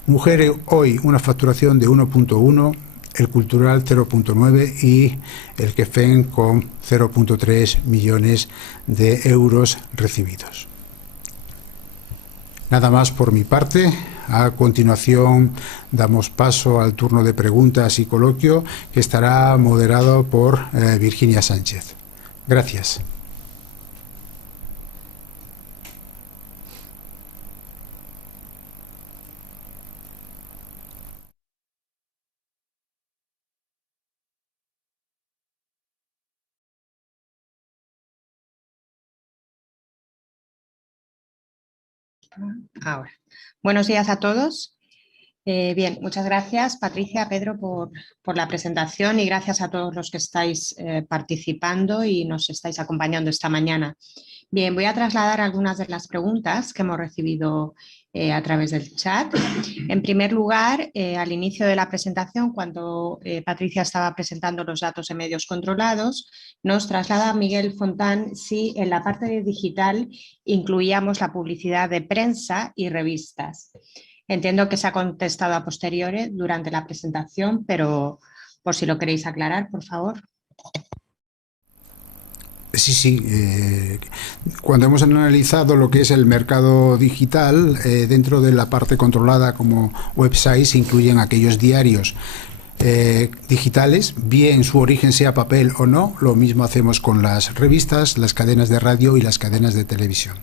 Mujer Hoy, una facturación de 1,1, el Cultural 0,9 y el Quefen con 0,3 millones de euros recibidos. Nada más por mi parte. A continuación damos paso al turno de preguntas y coloquio, que estará moderado por Virginia Sánchez. Gracias. Ahora. Buenos días a todos. Bien, muchas gracias, Patricia, Pedro, por la presentación, y gracias a todos los que estáis participando y nos estáis acompañando esta mañana. Bien, voy a trasladar algunas de las preguntas que hemos recibido a través del chat. En primer lugar, al inicio de la presentación, cuando Patricia estaba presentando los datos de medios controlados, nos traslada Miguel Fontán si en la parte de digital incluíamos la publicidad de prensa y revistas. Entiendo que se ha contestado a posteriori durante la presentación, pero por si lo queréis aclarar, por favor. Sí. Cuando hemos analizado lo que es el mercado digital, dentro de la parte controlada como websites se incluyen aquellos diarios digitales, bien su origen sea papel o no. Lo mismo hacemos con las revistas, las cadenas de radio y las cadenas de televisión.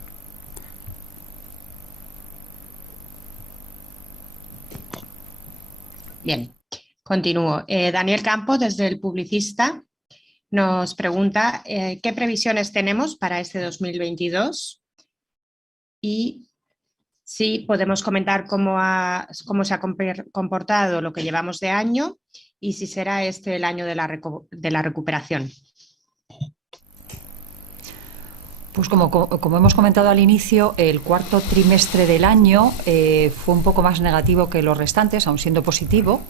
Bien, continúo. Daniel Campo, desde El Publicista, nos pregunta qué previsiones tenemos para este 2022 y si podemos comentar cómo se ha comportado lo que llevamos de año y si será este el año de la recuperación. Pues como hemos comentado al inicio, el cuarto trimestre del año fue un poco más negativo que los restantes, aun siendo positivo.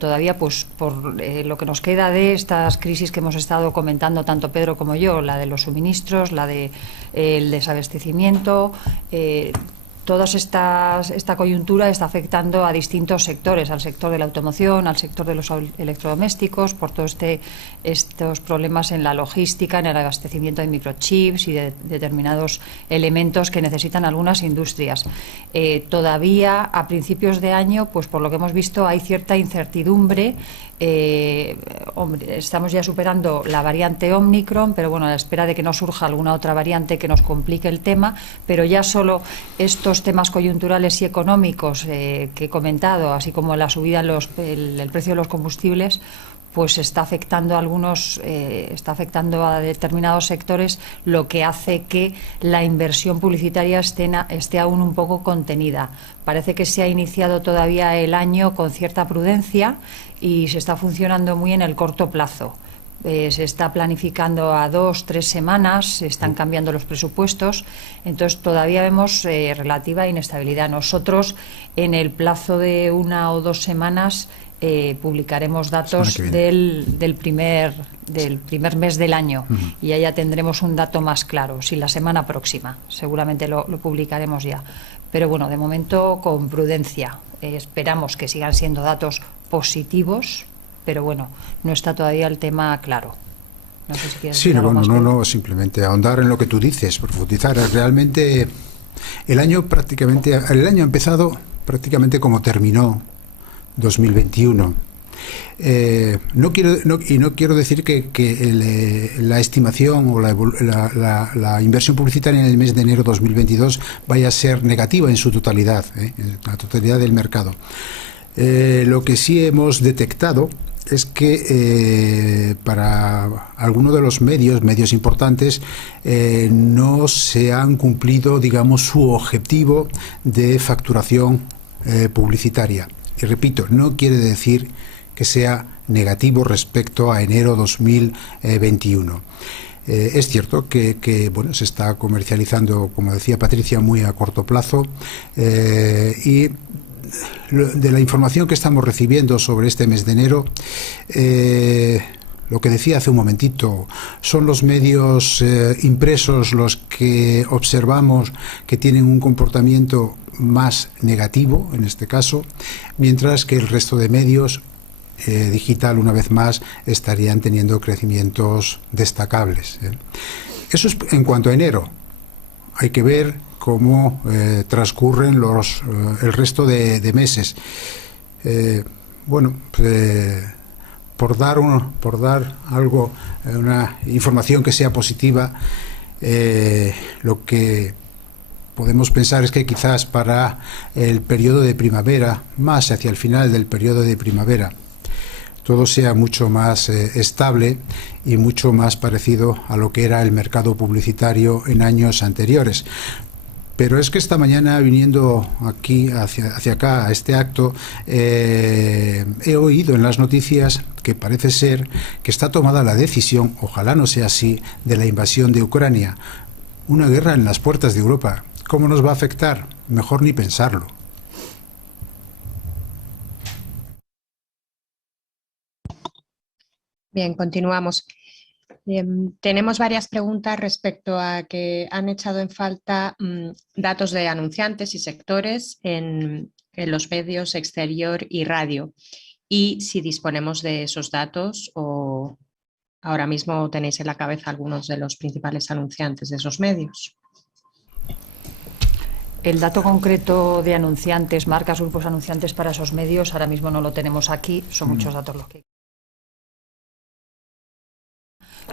Todavía, pues por lo que nos queda de estas crisis que hemos estado comentando tanto Pedro como yo, la de los suministros, la de el desabastecimiento, toda esta coyuntura está afectando a distintos sectores, al sector de la automoción, al sector de los electrodomésticos, por todos estos problemas en la logística, en el abastecimiento de microchips y de determinados elementos que necesitan algunas industrias. Todavía a principios de año, pues por lo que hemos visto, hay cierta incertidumbre. Estamos ya superando la variante Omicron, pero bueno, a la espera de que no surja alguna otra variante que nos complique el tema, pero ya solo estos temas coyunturales y económicos que he comentado, así como la subida en el precio de los combustibles, pues está afectando a determinados sectores, lo que hace que la inversión publicitaria esté aún un poco contenida. Parece que se ha iniciado todavía el año con cierta prudencia y se está funcionando muy en el corto plazo. se está planificando a 2-3 semanas, se están cambiando los presupuestos, entonces todavía vemos relativa inestabilidad. Nosotros, en el plazo de 1 o 2 semanas, publicaremos datos del primer mes del año y ya tendremos un dato más claro. Si la semana próxima, seguramente lo publicaremos ya. Pero bueno, de momento con prudencia. Esperamos que sigan siendo datos positivos, pero bueno, no está todavía el tema claro. No sé si quieres decir algo más. No, simplemente ahondar en lo que tú dices, profundizar. Realmente el año ha empezado prácticamente como terminó 2021. No quiero decir que la estimación o la inversión publicitaria en el mes de enero 2022 vaya a ser negativa en su totalidad, en la totalidad del mercado. Lo que sí hemos detectado es que para algunos de los medios importantes no se han cumplido, digamos, su objetivo de facturación publicitaria. Y repito, no quiere decir que sea negativo respecto a enero 2021. Es cierto que bueno, se está comercializando, como decía Patricia, muy a corto plazo, y de la información que estamos recibiendo sobre este mes de enero, lo que decía hace un momentito, son los medios impresos los que observamos que tienen un comportamiento más negativo, en este caso, mientras que el resto de medios digital, una vez más, estarían teniendo crecimientos destacables. Eso es en cuanto a enero. Hay que ver cómo transcurren el resto de meses. Por dar algo, una información que sea positiva, lo que podemos pensar es que quizás para el periodo de primavera, más hacia el final del periodo de primavera, todo sea mucho más estable y mucho más parecido a lo que era el mercado publicitario en años anteriores. Pero es que esta mañana, viniendo aquí hacia acá a este acto, he oído en las noticias que parece ser que está tomada la decisión, ojalá no sea así, de la invasión de Ucrania. Una guerra en las puertas de Europa. ¿Cómo nos va a afectar? Mejor ni pensarlo. Bien, continuamos. Tenemos varias preguntas respecto a que han echado en falta datos de anunciantes y sectores en los medios exterior y radio, y si disponemos de esos datos o ahora mismo tenéis en la cabeza algunos de los principales anunciantes de esos medios. El dato concreto de anunciantes, marcas, grupos anunciantes para esos medios, ahora mismo no lo tenemos aquí, son muchos datos los que...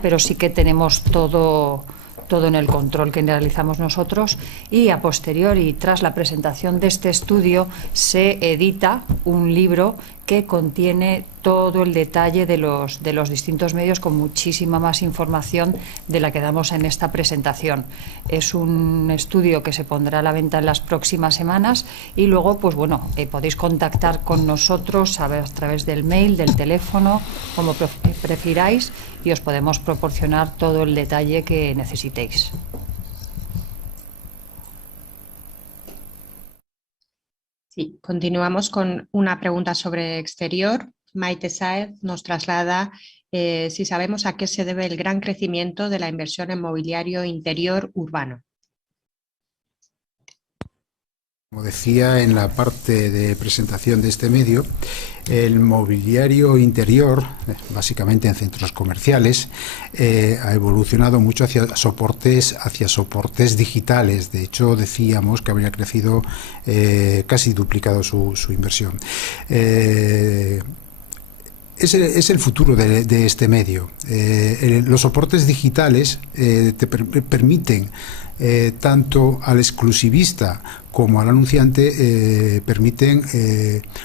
Pero sí que tenemos todo en el control que realizamos nosotros, y a posteriori, tras la presentación de este estudio, se edita un libro que contiene todo el detalle de los distintos medios, con muchísima más información de la que damos en esta presentación. Es un estudio que se pondrá a la venta en las próximas semanas, y luego, pues bueno, podéis contactar con nosotros a través del mail, del teléfono, como prefiráis, y os podemos proporcionar todo el detalle que necesitéis. Sí, continuamos con una pregunta sobre exterior. Maite Saez nos traslada si sabemos a qué se debe el gran crecimiento de la inversión en mobiliario interior urbano. Como decía en la parte de presentación de este medio, el mobiliario interior, básicamente en centros comerciales, ha evolucionado mucho hacia soportes digitales. De hecho, decíamos que habría crecido casi duplicado su inversión. Es el futuro de este medio. Los soportes digitales te permiten tanto al exclusivista como al anunciante, permiten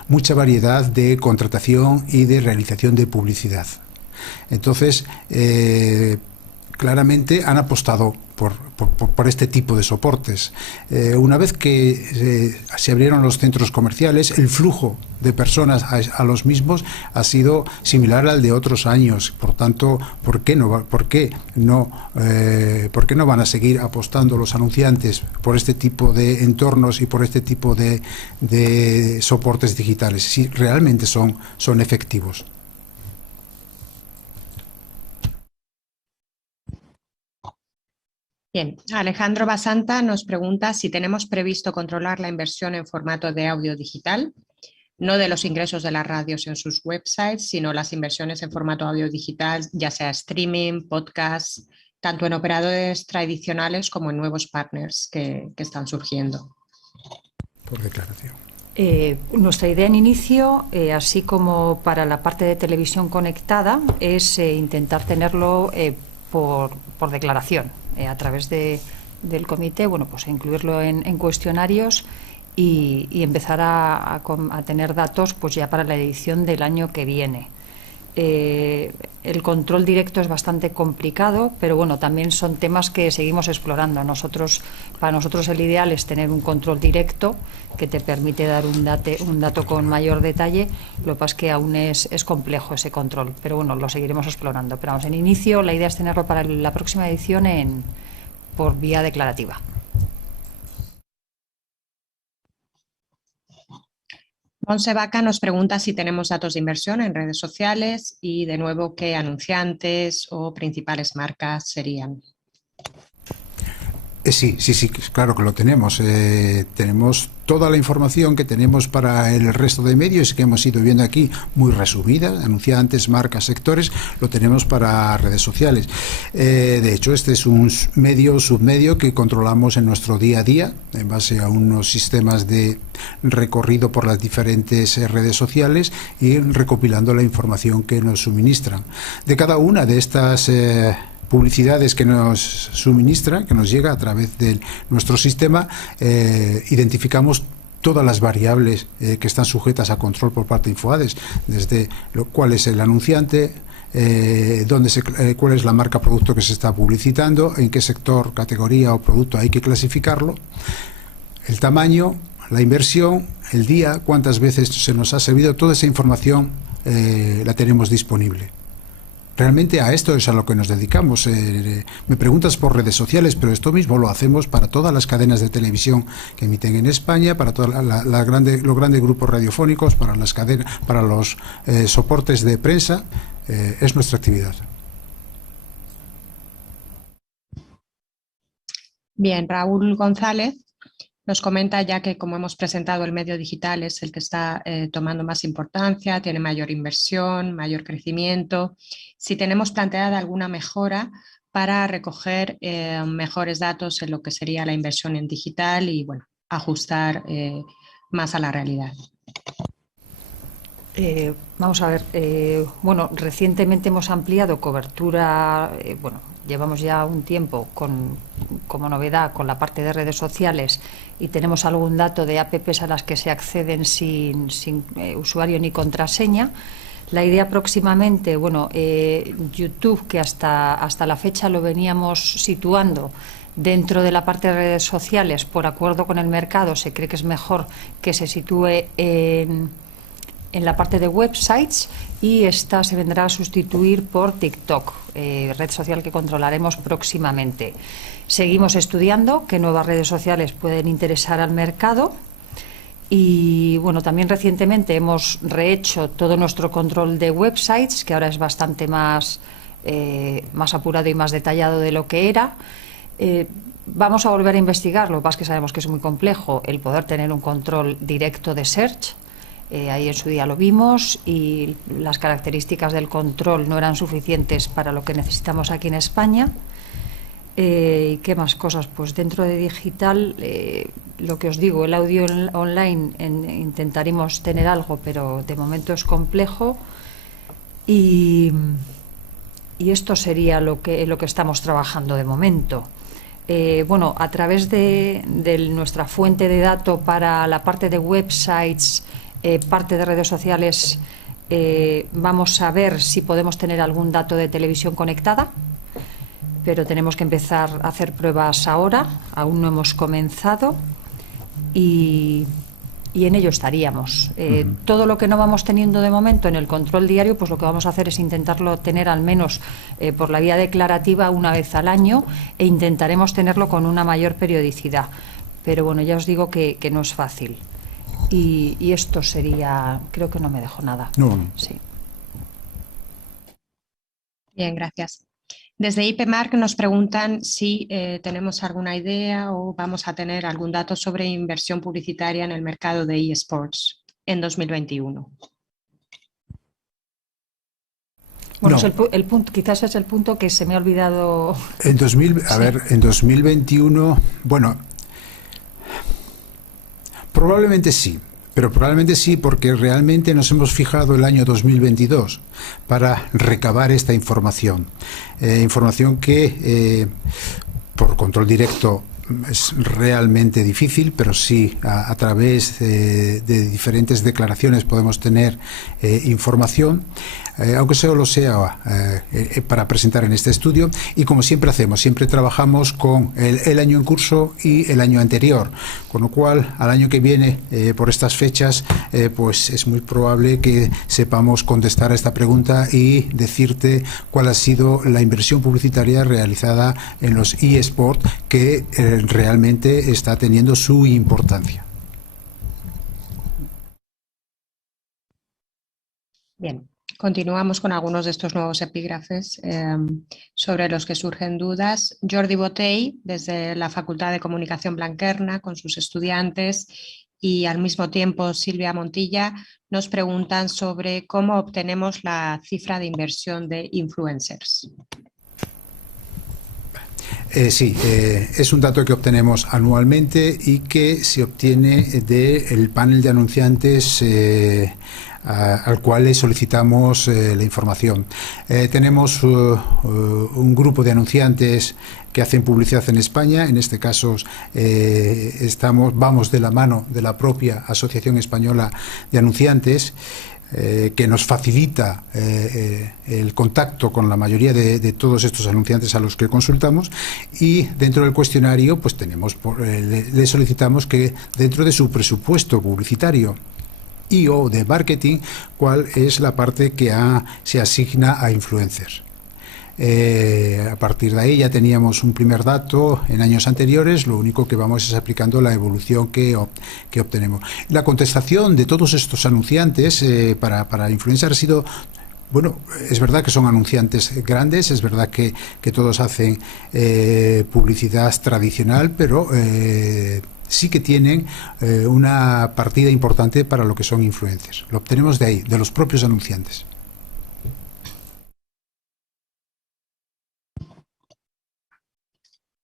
mucha variedad de contratación y de realización de publicidad. Entonces, claramente han apostado por este tipo de soportes. Una vez que se abrieron los centros comerciales, el flujo de personas a los mismos ha sido similar al de otros años. Por tanto, ¿por qué no van a seguir apostando los anunciantes por este tipo de entornos y por este tipo de soportes digitales si realmente son efectivos? Bien, Alejandro Basanta nos pregunta si tenemos previsto controlar la inversión en formato de audio digital, no de los ingresos de las radios en sus websites, sino las inversiones en formato audio digital, ya sea streaming, podcast, tanto en operadores tradicionales como en nuevos partners que están surgiendo. Por declaración. Nuestra idea en inicio, así como para la parte de televisión conectada, es intentar tenerlo por declaración, a través del comité, bueno, pues incluirlo en cuestionarios y empezar a tener datos pues ya para la edición del año que viene. El control directo es bastante complicado, pero bueno, también son temas que seguimos explorando. Para nosotros el ideal es tener un control directo que te permite dar un dato con mayor detalle. Lo que pasa es que aún es complejo ese control, pero bueno, lo seguiremos explorando. Pero vamos, en inicio la idea es tenerlo para la próxima edición por vía declarativa. Monse Vaca nos pregunta si tenemos datos de inversión en redes sociales y, de nuevo, qué anunciantes o principales marcas serían. Sí, claro que lo tenemos. Tenemos toda la información que tenemos para el resto de medios que hemos ido viendo aquí, muy resumida, anunciantes, marcas, sectores, lo tenemos para redes sociales. De hecho, este es un submedio que controlamos en nuestro día a día, en base a unos sistemas de recorrido por las diferentes redes sociales y recopilando la información que nos suministran. De cada una de estas publicidades que nos suministra, que nos llega a través de nuestro sistema, identificamos todas las variables que están sujetas a control por parte de InfoAdex, desde cuál es el anunciante, cuál es la marca producto que se está publicitando, en qué sector, categoría o producto hay que clasificarlo, el tamaño, la inversión, el día, cuántas veces se nos ha servido, toda esa información la tenemos disponible. Realmente a esto es a lo que nos dedicamos. Me preguntas por redes sociales, pero esto mismo lo hacemos para todas las cadenas de televisión que emiten en España, para todos los grandes grupos radiofónicos, para los soportes de prensa. Es nuestra actividad. Bien, Raúl González nos comenta, ya que, como hemos presentado, el medio digital es el que está tomando más importancia, tiene mayor inversión, mayor crecimiento, si tenemos planteada alguna mejora para recoger mejores datos en lo que sería la inversión en digital y, bueno, ajustar más a la realidad. Vamos a ver, bueno, recientemente hemos ampliado cobertura, llevamos ya un tiempo como novedad con la parte de redes sociales y tenemos algún dato de apps a las que se acceden sin usuario ni contraseña. La idea próximamente, YouTube, que hasta la fecha lo veníamos situando dentro de la parte de redes sociales, por acuerdo con el mercado, se cree que es mejor que se sitúe en la parte de websites, y esta se vendrá a sustituir por TikTok, red social que controlaremos próximamente. Seguimos estudiando qué nuevas redes sociales pueden interesar al mercado y también recientemente hemos rehecho todo nuestro control de websites, que ahora es bastante más apurado y más detallado de lo que era. Vamos a volver a investigar, lo que pasa es que sabemos que es muy complejo el poder tener un control directo de search. Ahí en su día lo vimos y las características del control no eran suficientes para lo que necesitamos aquí en España. ¿Y qué más cosas? Pues dentro de digital, lo que os digo, el audio online intentaremos tener algo, pero de momento es complejo y esto sería lo que estamos trabajando de momento. A través de nuestra fuente de datos para la parte de websites, parte de redes sociales, vamos a ver si podemos tener algún dato de televisión conectada. pero tenemos que empezar a hacer pruebas ahora, aún no hemos comenzado y en ello estaríamos. Todo lo que no vamos teniendo de momento en el control diario, pues lo que vamos a hacer es intentarlo tener al menos por la vía declarativa una vez al año e intentaremos tenerlo con una mayor periodicidad. Pero bueno, ya os digo que no es fácil. Y esto sería, creo que no me dejo nada. No. Sí. Bien, gracias. Desde IPMark nos preguntan si tenemos alguna idea o vamos a tener algún dato sobre inversión publicitaria en el mercado de eSports en 2021. Bueno, No. es el punto, quizás es el punto que se me ha olvidado. En 2021, bueno, probablemente sí. Pero probablemente sí, porque realmente nos hemos fijado el año 2022 para recabar esta información. Información que por control directo es realmente difícil, pero sí a través de diferentes declaraciones podemos tener información, aunque solo sea para presentar en este estudio. Y como siempre hacemos, siempre trabajamos con el año en curso y el año anterior, con lo cual al año que viene, por estas fechas, pues es muy probable que sepamos contestar a esta pregunta y decirte cuál ha sido la inversión publicitaria realizada en los eSports, que realmente está teniendo su importancia. Bien. Continuamos con algunos de estos nuevos epígrafes sobre los que surgen dudas. Jordi Botey, desde la Facultad de Comunicación Blanquerna, con sus estudiantes, y al mismo tiempo Silvia Montilla, nos preguntan sobre cómo obtenemos la cifra de inversión de influencers. Sí, es un dato que obtenemos anualmente y que se obtiene del panel de anunciantes al cual le solicitamos la información. Tenemos un grupo de anunciantes que hacen publicidad en España. En este caso vamos de la mano de la propia Asociación Española de Anunciantes, que nos facilita el contacto con la mayoría de todos estos anunciantes a los que consultamos, y dentro del cuestionario pues le solicitamos que dentro de su presupuesto publicitario y o de marketing, cuál es la parte que se asigna a influencers. A partir de ahí ya teníamos un primer dato en años anteriores, lo único que vamos es aplicando la evolución que obtenemos. La contestación de todos estos anunciantes para influencers ha sido: bueno, es verdad que son anunciantes grandes, es verdad que todos hacen publicidad tradicional, pero sí que tienen una partida importante para lo que son influencers. Lo obtenemos de ahí, de los propios anunciantes.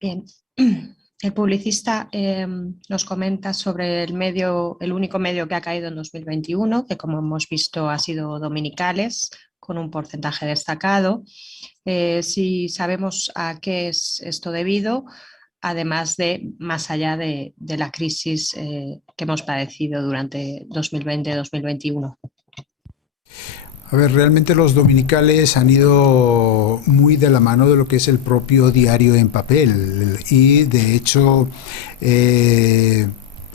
Bien. El publicista nos comenta sobre el único medio que ha caído en 2021, que como hemos visto ha sido Dominicales, con un porcentaje destacado. Si sabemos a qué es esto debido, además de más allá de la crisis que hemos padecido durante 2020-2021. A ver, realmente los dominicales han ido muy de la mano de lo que es el propio diario en papel, y de hecho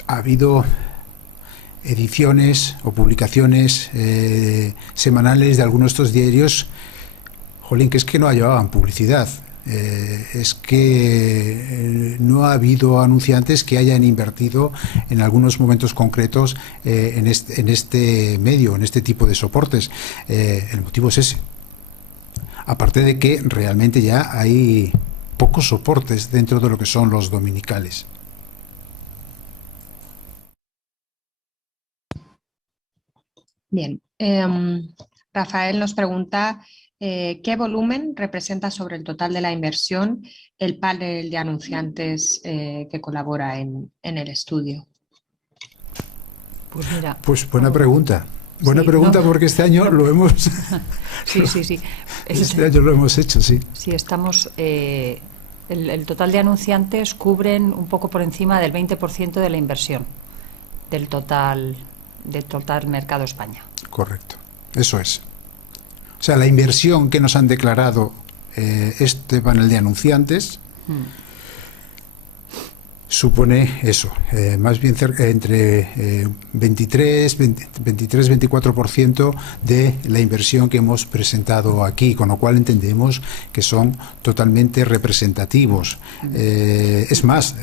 ha habido ediciones o publicaciones semanales de algunos de estos diarios, jolín, que es que no llevaban publicidad. Es que no ha habido anunciantes que hayan invertido en algunos momentos concretos en este medio, en este tipo de soportes. El motivo es ese. Aparte de que realmente ya hay pocos soportes dentro de lo que son los dominicales. Bien. Rafael nos pregunta: ¿qué volumen representa sobre el total de la inversión el panel de anunciantes que colabora en el estudio? Pues mira. Pues buena pregunta. Buena pregunta, porque este año lo hemos... Sí. Este año lo hemos hecho, sí. Sí, estamos... el total de anunciantes cubren un poco por encima del 20% de la inversión del total mercado España. Correcto, eso es. O sea, la inversión que nos han declarado este panel de anunciantes supone eso, más bien entre 23-24% de la inversión que hemos presentado aquí, con lo cual entendemos que son totalmente representativos. Es más,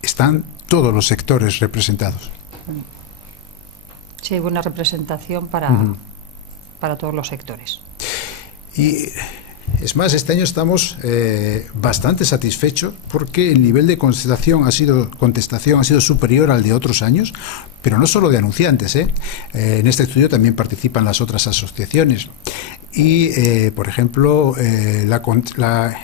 están todos los sectores representados. Sí, hay buena representación para todos los sectores. Y es más, este año estamos bastante satisfechos porque el nivel de contestación ha sido superior al de otros años, pero no solo de anunciantes. En este estudio también participan las otras asociaciones. Y, por ejemplo, el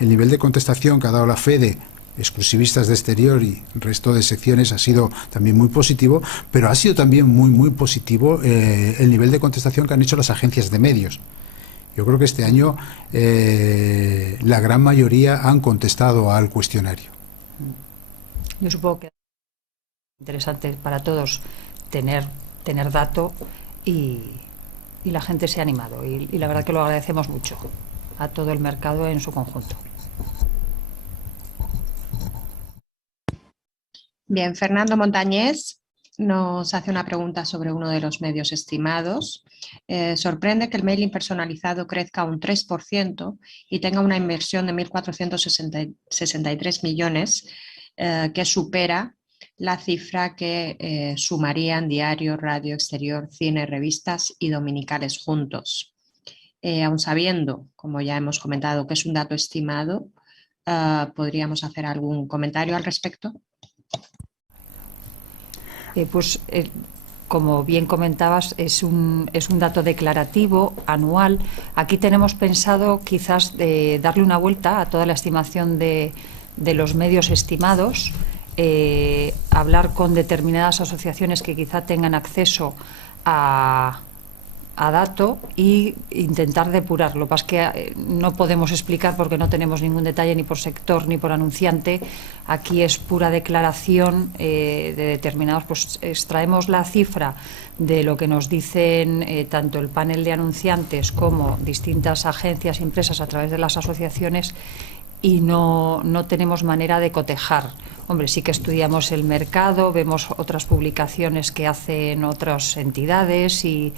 nivel de contestación que ha dado la FEDE, exclusivistas de exterior y resto de secciones, ha sido también muy positivo, pero ha sido también muy positivo el nivel de contestación que han hecho las agencias de medios. Yo creo que este año la gran mayoría han contestado al cuestionario. Yo supongo que es interesante para todos tener dato y la gente se ha animado y la verdad que lo agradecemos mucho a todo el mercado en su conjunto. Bien, Fernando Montañés nos hace una pregunta sobre uno de los medios estimados. Sorprende que el mailing personalizado crezca un 3% y tenga una inversión de 1.463 millones, que supera la cifra que sumarían diario, radio, exterior, cine, revistas y dominicales juntos. Aun sabiendo, como ya hemos comentado, que es un dato estimado, ¿podríamos hacer algún comentario al respecto? Como bien comentabas, es un dato declarativo anual. Aquí tenemos pensado quizás darle una vuelta a toda la estimación de los medios estimados, hablar con determinadas asociaciones que quizá tengan acceso a dato e intentar depurarlo. Lo que pasa es que no podemos explicar porque no tenemos ningún detalle ni por sector ni por anunciante. Aquí es pura declaración de determinados. Pues extraemos la cifra de lo que nos dicen tanto el panel de anunciantes como distintas agencias y empresas a través de las asociaciones y no tenemos manera de cotejar. Hombre, sí que estudiamos el mercado, vemos otras publicaciones que hacen otras entidades y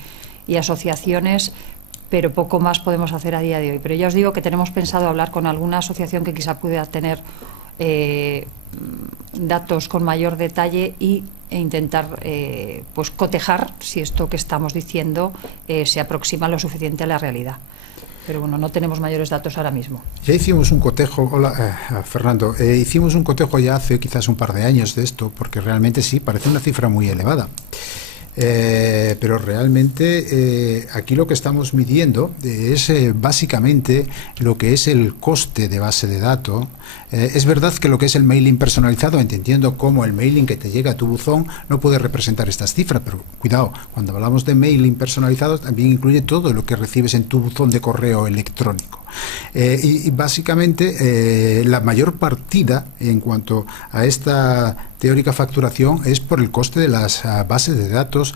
asociaciones, pero poco más podemos hacer a día de hoy. Pero ya os digo que tenemos pensado hablar con alguna asociación que quizá pueda tener datos con mayor detalle e intentar pues cotejar si esto que estamos diciendo se aproxima lo suficiente a la realidad. Pero bueno, no tenemos mayores datos ahora mismo. Ya hicimos un cotejo, hola Fernando, hicimos un cotejo ya hace quizás un par de años de esto, porque realmente sí, parece una cifra muy elevada. Pero realmente aquí lo que estamos midiendo es básicamente lo que es el coste de base de datos. Es verdad que lo que es el mailing personalizado, entendiendo cómo el mailing que te llega a tu buzón no puede representar estas cifras, pero cuidado, cuando hablamos de mailing personalizado también incluye todo lo que recibes en tu buzón de correo electrónico. Y básicamente la mayor partida en cuanto a esta teórica facturación es por el coste de las bases de datos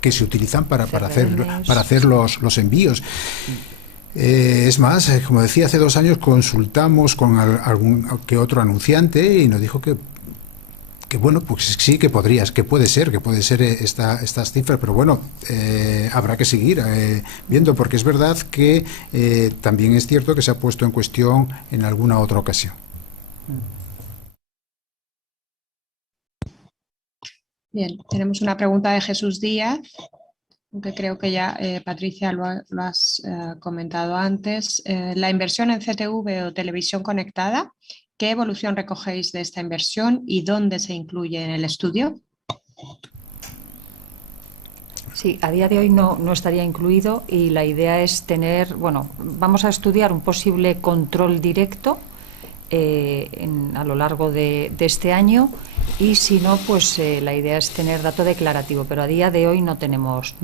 que se utilizan para hacer los envíos. Es más, como decía, hace 2 años consultamos con algún que otro anunciante y nos dijo que bueno, pues sí, que puede ser estas cifras, pero bueno, habrá que seguir viendo, porque es verdad que también es cierto que se ha puesto en cuestión en alguna otra ocasión. Bien, tenemos una pregunta de Jesús Díaz, aunque creo que ya, Patricia, lo has comentado antes. La inversión en CTV o televisión conectada, ¿qué evolución recogéis de esta inversión y dónde se incluye en el estudio? Sí, a día de hoy no estaría incluido y la idea es vamos a estudiar un posible control directo a lo largo de este año y si no, pues la idea es tener dato declarativo, pero a día de hoy no tenemos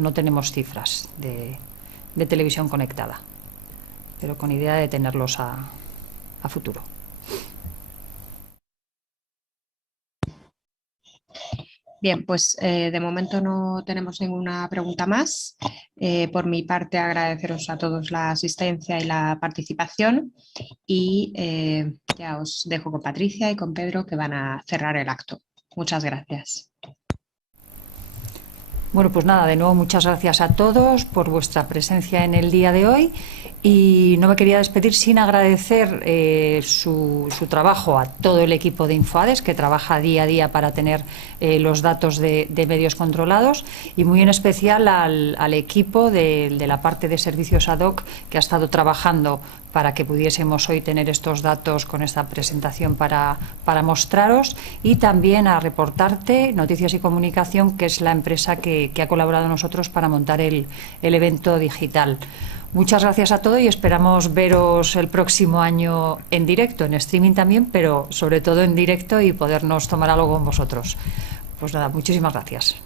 cifras de televisión conectada, pero con idea de tenerlos a futuro. Bien, pues de momento no tenemos ninguna pregunta más. Por mi parte, agradeceros a todos la asistencia y la participación y ya os dejo con Patricia y con Pedro, que van a cerrar el acto. Muchas gracias. Bueno, pues nada, de nuevo muchas gracias a todos por vuestra presencia en el día de hoy, y no me quería despedir sin agradecer su trabajo a todo el equipo de InfoAdex, que trabaja día a día para tener los datos de medios controlados, y muy en especial al equipo de la parte de servicios ad hoc, que ha estado trabajando para que pudiésemos hoy tener estos datos con esta presentación para mostraros, y también a Reportarte, Noticias y Comunicación, que es la empresa que ha colaborado con nosotros para montar el evento digital. Muchas gracias a todos y esperamos veros el próximo año en directo, en streaming también, pero sobre todo en directo, y podernos tomar algo con vosotros. Pues nada, muchísimas gracias.